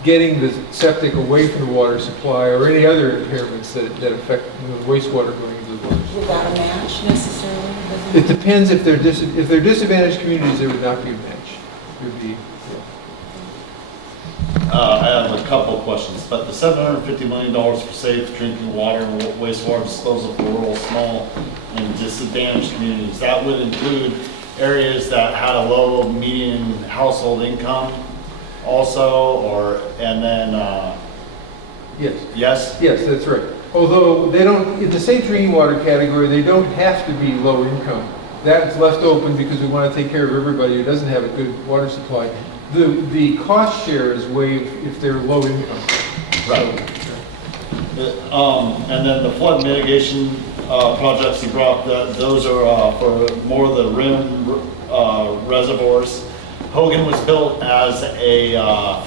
getting the septic away from the water supply or any other impairments that affect wastewater going into the water. Without a match necessarily? It depends if they're disadvantaged communities, there would not be a match. It would be, I have a couple of questions, but the $750 million for safe drinking water and wastewater disposal for rural, small, and disadvantaged communities, that would include areas that had a low median household income also, and then Yes, that's right. Although they don't, in the safe drinking water category, they don't have to be low income. That's left open because we want to take care of everybody who doesn't have a good water supply. The cost share is waived if they're low income. Right. And then the flood mitigation projects you brought, those are for more of the rim reservoirs. Hogan was built as a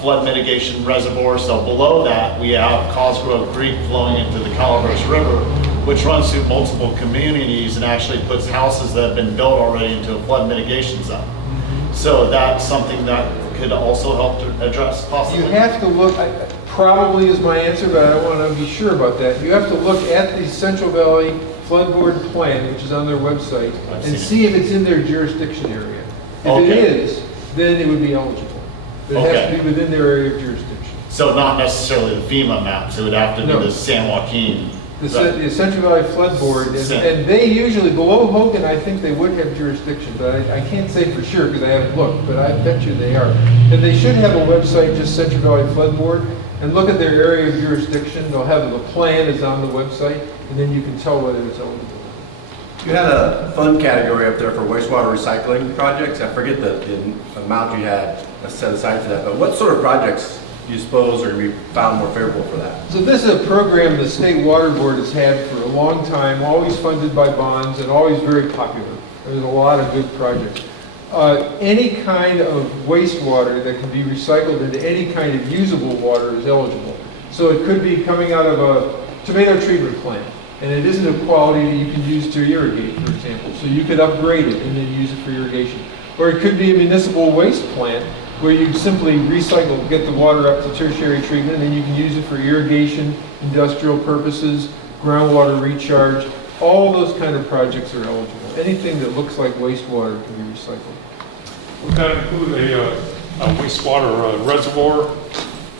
flood mitigation reservoir, so below that we have Cosgrove Creek flowing into the Calaveras River, which runs through multiple communities and actually puts houses that have been built already into a flood mitigation zone. So that's something that could also help to address possibly. You have to look, probably is my answer, but I don't want to be sure about that. You have to look at the Central Valley flood board plan, which is on their website, I've and seen see if it's in their jurisdiction area. If it Okay. is, then it would be eligible. But it has Okay. to be within their area of jurisdiction. So not necessarily the FEMA maps, it would have to be No. the San Joaquin. The Central Valley Flood Board, and they usually, below Hogan, I think they would have jurisdiction, but I can't say for sure because I haven't looked, but I bet you they are. And they should have a website, just Central Valley Flood Board, and look at their area of jurisdiction. They'll have the plan is on the website, and then you can tell whether it's eligible. You had a fund category up there for wastewater recycling projects. I forget the amount you had set aside for that, but what sort of projects do you suppose are you found more favorable for that? So this is a program the State Water Board has had for a long time, always funded by bonds and always very popular. There's a lot of good projects. Any kind of wastewater that can be recycled into any kind of usable water is eligible. So it could be coming out of a tomato treatment plant, and it isn't a quality that you can use to irrigate, for example. So you could upgrade it and then use it for irrigation. Or it could be a municipal waste plant where you simply recycle, get the water up to tertiary treatment, and then you can use it for irrigation, industrial purposes, groundwater recharge. All those kind of projects are eligible. Anything that looks like wastewater can be recycled. Would that include a wastewater reservoir?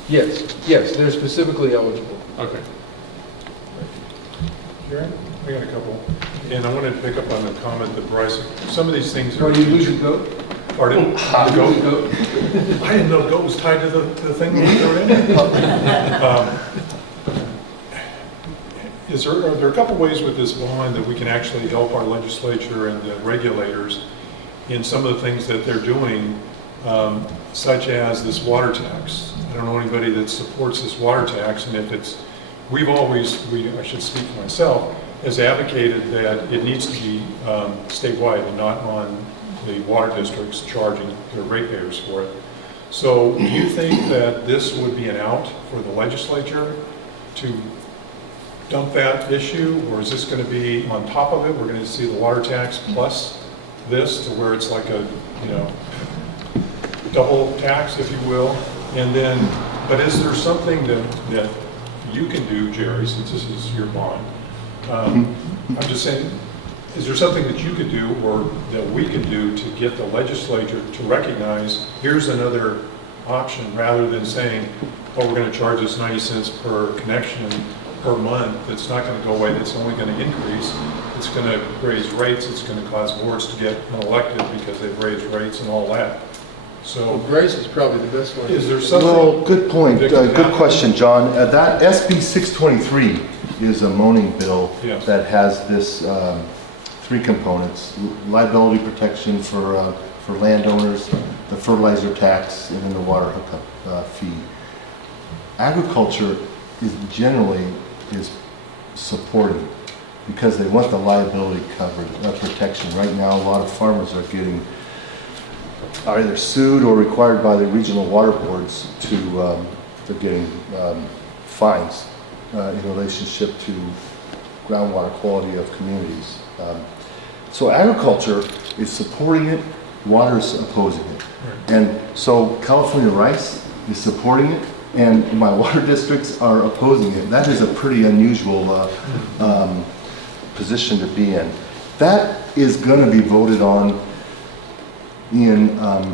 Yes, they're specifically eligible. Okay. Sharon, I got a couple. And I wanted to pick up on the comment that Bryce, some of these things are... Oh, you lose a goat? Pardon? The goat? I didn't know goat was tied to the thing that we were in. Are there a couple ways with this bond that we can actually help our legislature and the regulators in some of the things that they're doing, such as this water tax? I don't know anybody that supports this water tax, and if it's, I should speak for myself, has advocated that it needs to be statewide and not on the water districts charging their ratepayers for it. So do you think that this would be an out for the legislature to dump that issue, or is this going to be on top of it? We're going to see the water tax plus this to where it's like a, double tax, if you will. And then, but is there something that you can do, Jerry, since this is your bond? I'm just saying, is there something that you could do or that we could do to get the legislature to recognize here's another option rather than saying, oh, we're going to charge us 90 cents per connection per month. It's not going to go away. It's only going to increase. It's going to raise rates. It's going to cause boards to get unelected because they've raised rates and all that. So Bryce is probably the best one. Is there something? Well, good point. that could Good happen? question, John. That SB 623 is a moaning bill Yes. that has this three components: liability protection for landowners, the fertilizer tax, and then the water hookup fee. Agriculture is generally supported because they want the liability covered, protection. Right now, a lot of farmers are either sued or required by the regional water boards they're getting fines in relationship to groundwater quality of communities. So agriculture is supporting it, water is opposing it. And so California Rice is supporting it, and my water districts are opposing it. That is a pretty unusual position to be in. That is going to be voted on in, I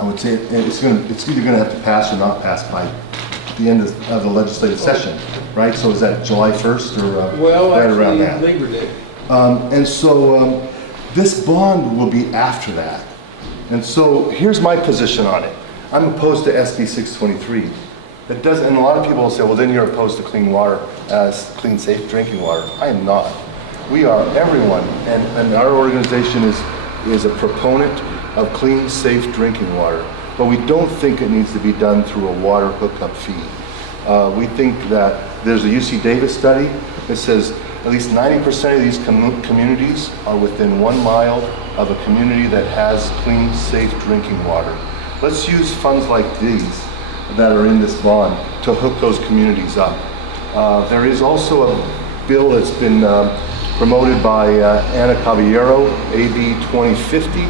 would say it's either going to have to pass or not pass by the end of the legislative session, right? So is that July 1st or right around that? Labor Day. And so this bond will be after that. And so here's my position on it. I'm opposed to SB 623. It doesn't, and a lot of people will say, well, then you're opposed to clean water as clean, safe drinking water. I am not. We are, everyone, and our organization is a proponent of clean, safe drinking water. But we don't think it needs to be done through a water hookup fee. We think that there's a UC Davis study that says at least 90% of these communities are within 1 mile of a community that has clean, safe drinking water. Let's use funds like these that are in this bond to hook those communities up. There is also a bill that's been promoted by Ana Caballero, AB 2050,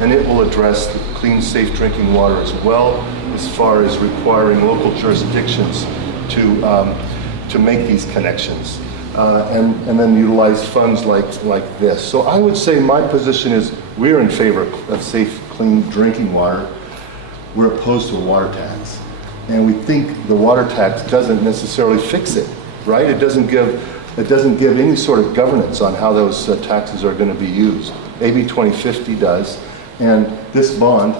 and it will address the clean, safe drinking water as well, as far as requiring local jurisdictions to make these connections. and then utilize funds like this. So I would say my position is we're in favor of safe, clean drinking water. We're opposed to a water tax. And we think the water tax doesn't necessarily fix it, right? It doesn't give any sort of governance on how those taxes are going to be used. AB 2050 does, and this bond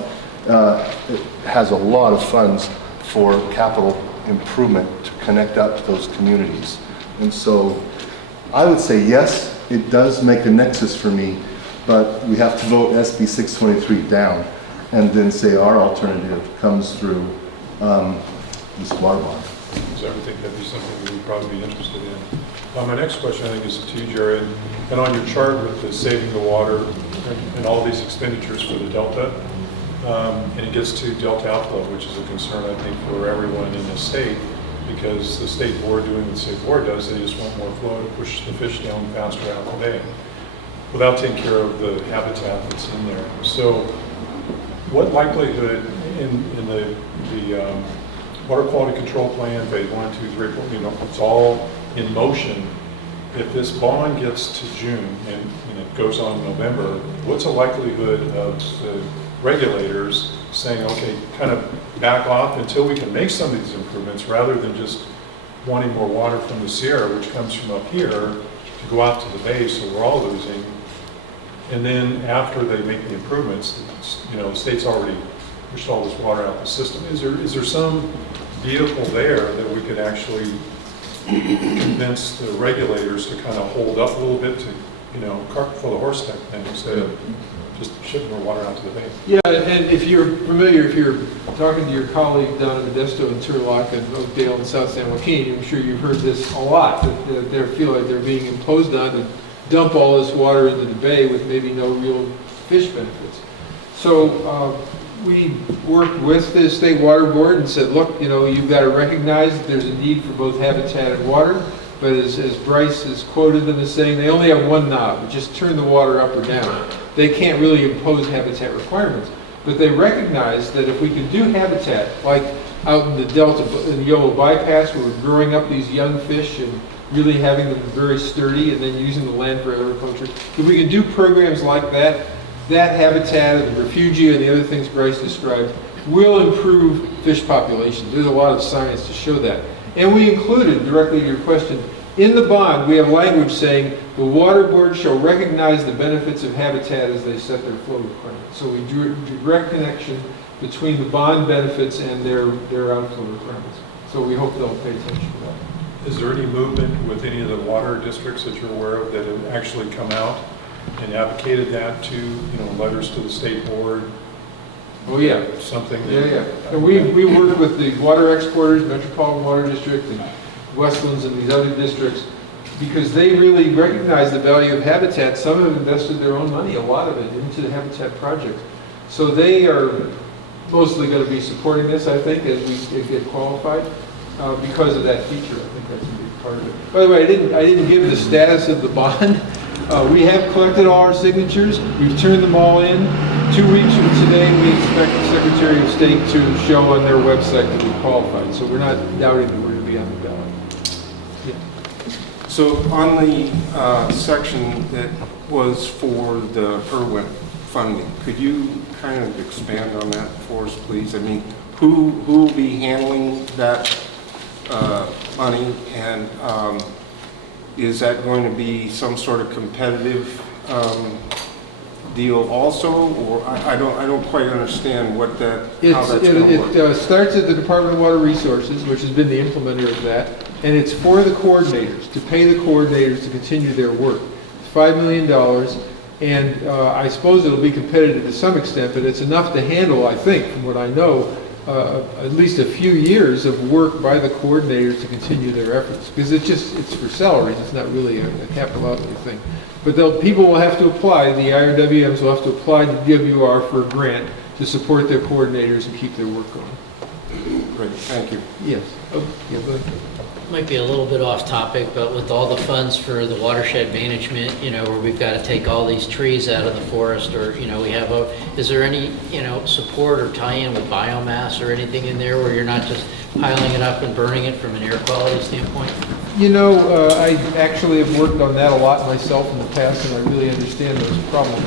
it has a lot of funds for capital improvement to connect up to those communities. And so I would say yes, it does make a nexus for me, but we have to vote SB 623 down and then say our alternative comes through this water bond. So I would think that'd be something that we'd probably be interested in. My next question, I think, is to you, Jerry, and on your chart with the saving the water and all these expenditures for the Delta, and it gets to Delta outflow, which is a concern, I think, for everyone in the state, because the state board doing what the state board does, they just want more flow to push the fish down faster out the bay without taking care of the habitat that's in there. So what likelihood in the water quality control plan, phase 1, 2, 3, 4, it's all in motion. If this bond gets to June and it goes on in November, what's the likelihood of the regulators saying, okay, kind of back off until we can make some of these improvements, rather than just wanting more water from the Sierra, which comes from up here, to go out to the bay, so we're all losing. And then after they make the improvements, the state's already pushed all this water out the system. Is there some vehicle there that we could actually convince the regulators to kind of hold up a little bit to, cart before the horse type thing, instead of just shipping more water out to the bay? Yeah, and if you're familiar, if you're talking to your colleague down in Modesto and Turlock and Oakdale and South San Joaquin, I'm sure you've heard this a lot, that they feel like they're being imposed on to dump all this water into the bay with maybe no real fish benefits. So we worked with the State Water Board and said, look, you've got to recognize that there's a need for both habitat and water, but as Bryce has quoted them as saying, they only have one knob, just turn the water up or down. They can't really impose habitat requirements, but they recognize that if we can do habitat, like out in the Delta, in the Yoho Bypass, where we're growing up these young fish and really having them very sturdy and then using the land for agriculture, if we can do programs like that, that habitat and the refugia and the other things Bryce described will improve fish populations. There's a lot of science to show that. And we included, directly to your question, in the bond, we have language saying the water board shall recognize the benefits of habitat as they set their flow requirements. So we drew a direct connection between the bond benefits and their outflow requirements. So we hope they'll pay attention to that. Is there any movement with any of the water districts that you're aware of that have actually come out and advocated that to, letters to the state board? Oh yeah. Something that, yeah. And we work with the water exporters, Metropolitan Water District, and Westlands and these other districts, because they really recognize the value of habitat. Some have invested their own money, a lot of it, into the habitat projects. So they are mostly going to be supporting this, I think, as we get qualified, because of that feature. I think that's a big part of it. By the way, I didn't give the status of the bond. We have collected all our signatures. We've turned them all in. 2 weeks from today, we expect the Secretary of State to show on their website that we're qualified. So we're not doubting that we're going to be on the ballot. Yeah. So on the section that was for the Irwin funding, could you kind of expand on that for us, please? I mean, who will be handling that money, and is that going to be some sort of competitive deal also, or I don't quite understand what how that's going to work. It starts at the Department of Water Resources, which has been the implementer of that, and it's for the coordinators, to pay the coordinators to continue their work. It's $5 million, and I suppose it'll be competitive to some extent, but it's enough to handle, I think, from what I know, at least a few years of work by the coordinators to continue their efforts, because it's for salaries, it's not really a capital outlay thing. But people will have to apply, the IRWMs will have to apply to DWR for a grant to support their coordinators and keep their work going. Great, thank you. Yes. Oh, yeah, go ahead. Might be a little bit off topic, but with all the funds for the watershed management, where we've got to take all these trees out of the forest, or, is there any, support or tie-in with biomass or anything in there where you're not just piling it up and burning it from an air quality standpoint? You know, I actually have worked on that a lot myself in the past, and I really understand those problems.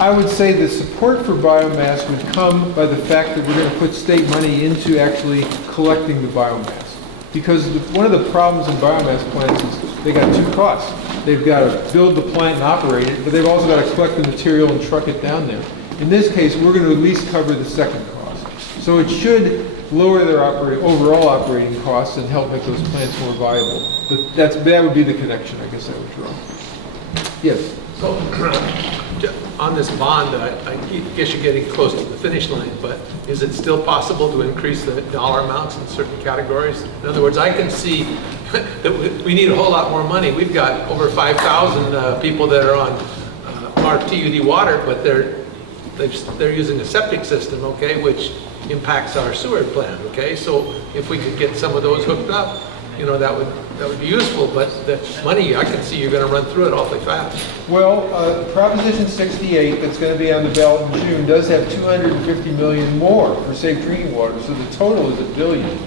I would say the support for biomass would come by the fact that we're going to put state money into actually collecting the biomass. Because one of the problems in biomass plants is they got two costs. They've got to build the plant and operate it, but they've also got to collect the material and truck it down there. In this case, we're going to at least cover the second cost. So it should lower their overall operating costs and help make those plants more viable. But that would be the connection, I guess I would draw. Yes? So, on this bond, I guess you're getting close to the finish line, but is it still possible to increase the dollar amounts in certain categories? In other words, I can see that we need a whole lot more money. We've got over 5,000 people that are on TUD water, but they're using a septic system, okay, which impacts our sewer plant, okay? So if we could get some of those hooked up, you know, that would be useful, but the money, I can see you're going to run through it awfully fast. Well, Proposition 68 that's going to be on the ballot in June does have $250 million more for safe drinking water, so the total is $1 billion.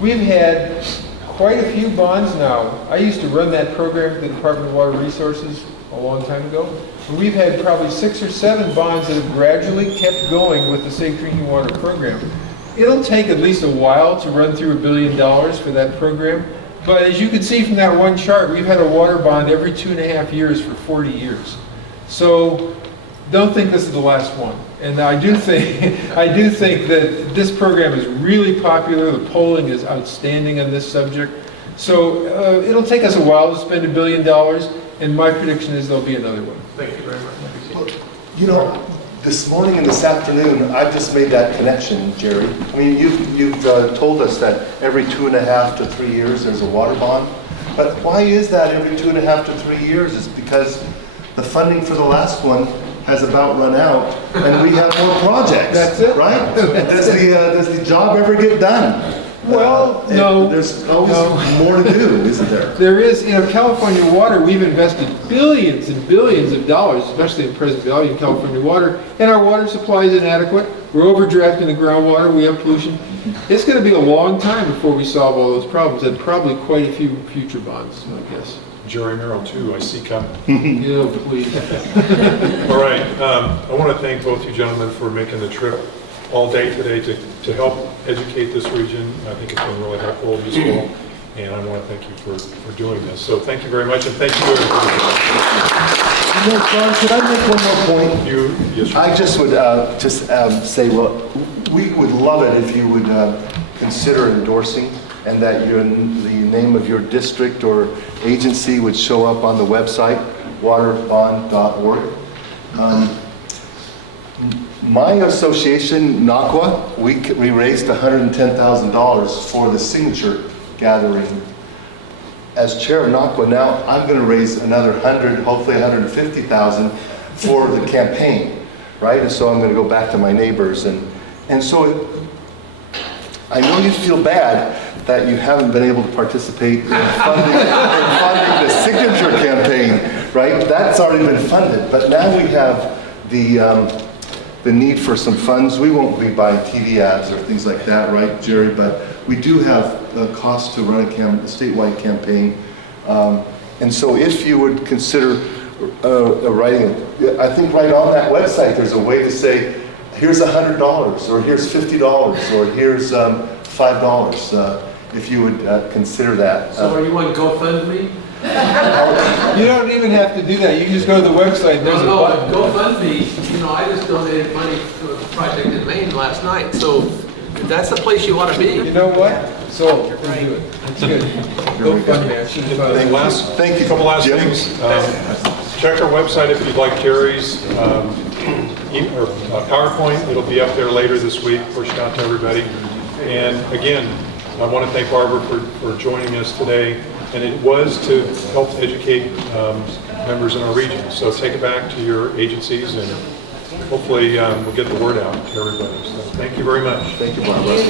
We've had quite a few bonds now. I used to run that program for the Department of Water Resources a long time ago. And we've had probably 6 or 7 bonds that have gradually kept going with the safe drinking water program. It'll take at least a while to run through $1 billion for that program. But as you can see from that one chart, we've had a water bond every 2.5 years for 40 years. So don't think this is the last one. And I do think that this program is really popular. The polling is outstanding on this subject. So it'll take us a while to spend $1 billion, and my prediction is there'll be another one. Thank you very much. You know, this morning and this afternoon, I've just made that connection, Jerry. I mean, you've told us that every 2.5 to 3 years there's a water bond. But why is that every 2.5 to 3 years? It's because the funding for the last one has about run out, and we have more projects. That's it. Right? Does the job ever get done? Well, no. There's always more to do, isn't there? There is. You know, California Water, we've invested billions and billions of dollars, especially in present value in California Water, and our water supply is inadequate. We're overdrafting the groundwater. We have pollution. It's going to be a long time before we solve all those problems, and probably quite a few future bonds, I guess. Jerry Meral, too, I see coming. Yeah, please. All right. I want to thank both you gentlemen for making the trip all day today to help educate this region. I think it's been really helpful, useful, and I want to thank you for doing this. So thank you very much, and thank you everybody. You know, John, could I make one more point? Yes, I just would say, well, we would love it if you would consider endorsing, and that the name of your district or agency would show up on the website, waterbond.org. My association, NACWA, we raised $110,000 for the signature gathering. As chair of NACWA now, I'm going to raise another 100, hopefully 150,000 for the campaign, right? And so I'm going to go back to my neighbors, and so I know you feel bad that you haven't been able to participate in funding the signature campaign, right? That's already been funded, but now we have the need for some funds. We won't be buying TV ads or things like that, right, Jerry? But we do have a cost to run a statewide campaign. And so if you would consider writing, I think right on that website, there's a way to say, here's $100, or here's $50, or here's $5, if you would consider that. So are you on GoFundMe? You don't even have to do that. You can just go to the website and there's a button. GoFundMe, you know, I just donated money to a project in Maine last night, so that's the place you want to be. You know what? So, do it. That's good. GoFundMe. I should have thought of that. Thank you. A couple last things. Check our website if you'd like Jerry's PowerPoint. It'll be up there later this week. Push it out to everybody. And again, I want to thank Barbara for joining us today. And it was to help educate members in our region. So take it back to your agencies, and hopefully we'll get the word out to everybody. So thank you very much. Thank you, Barbara.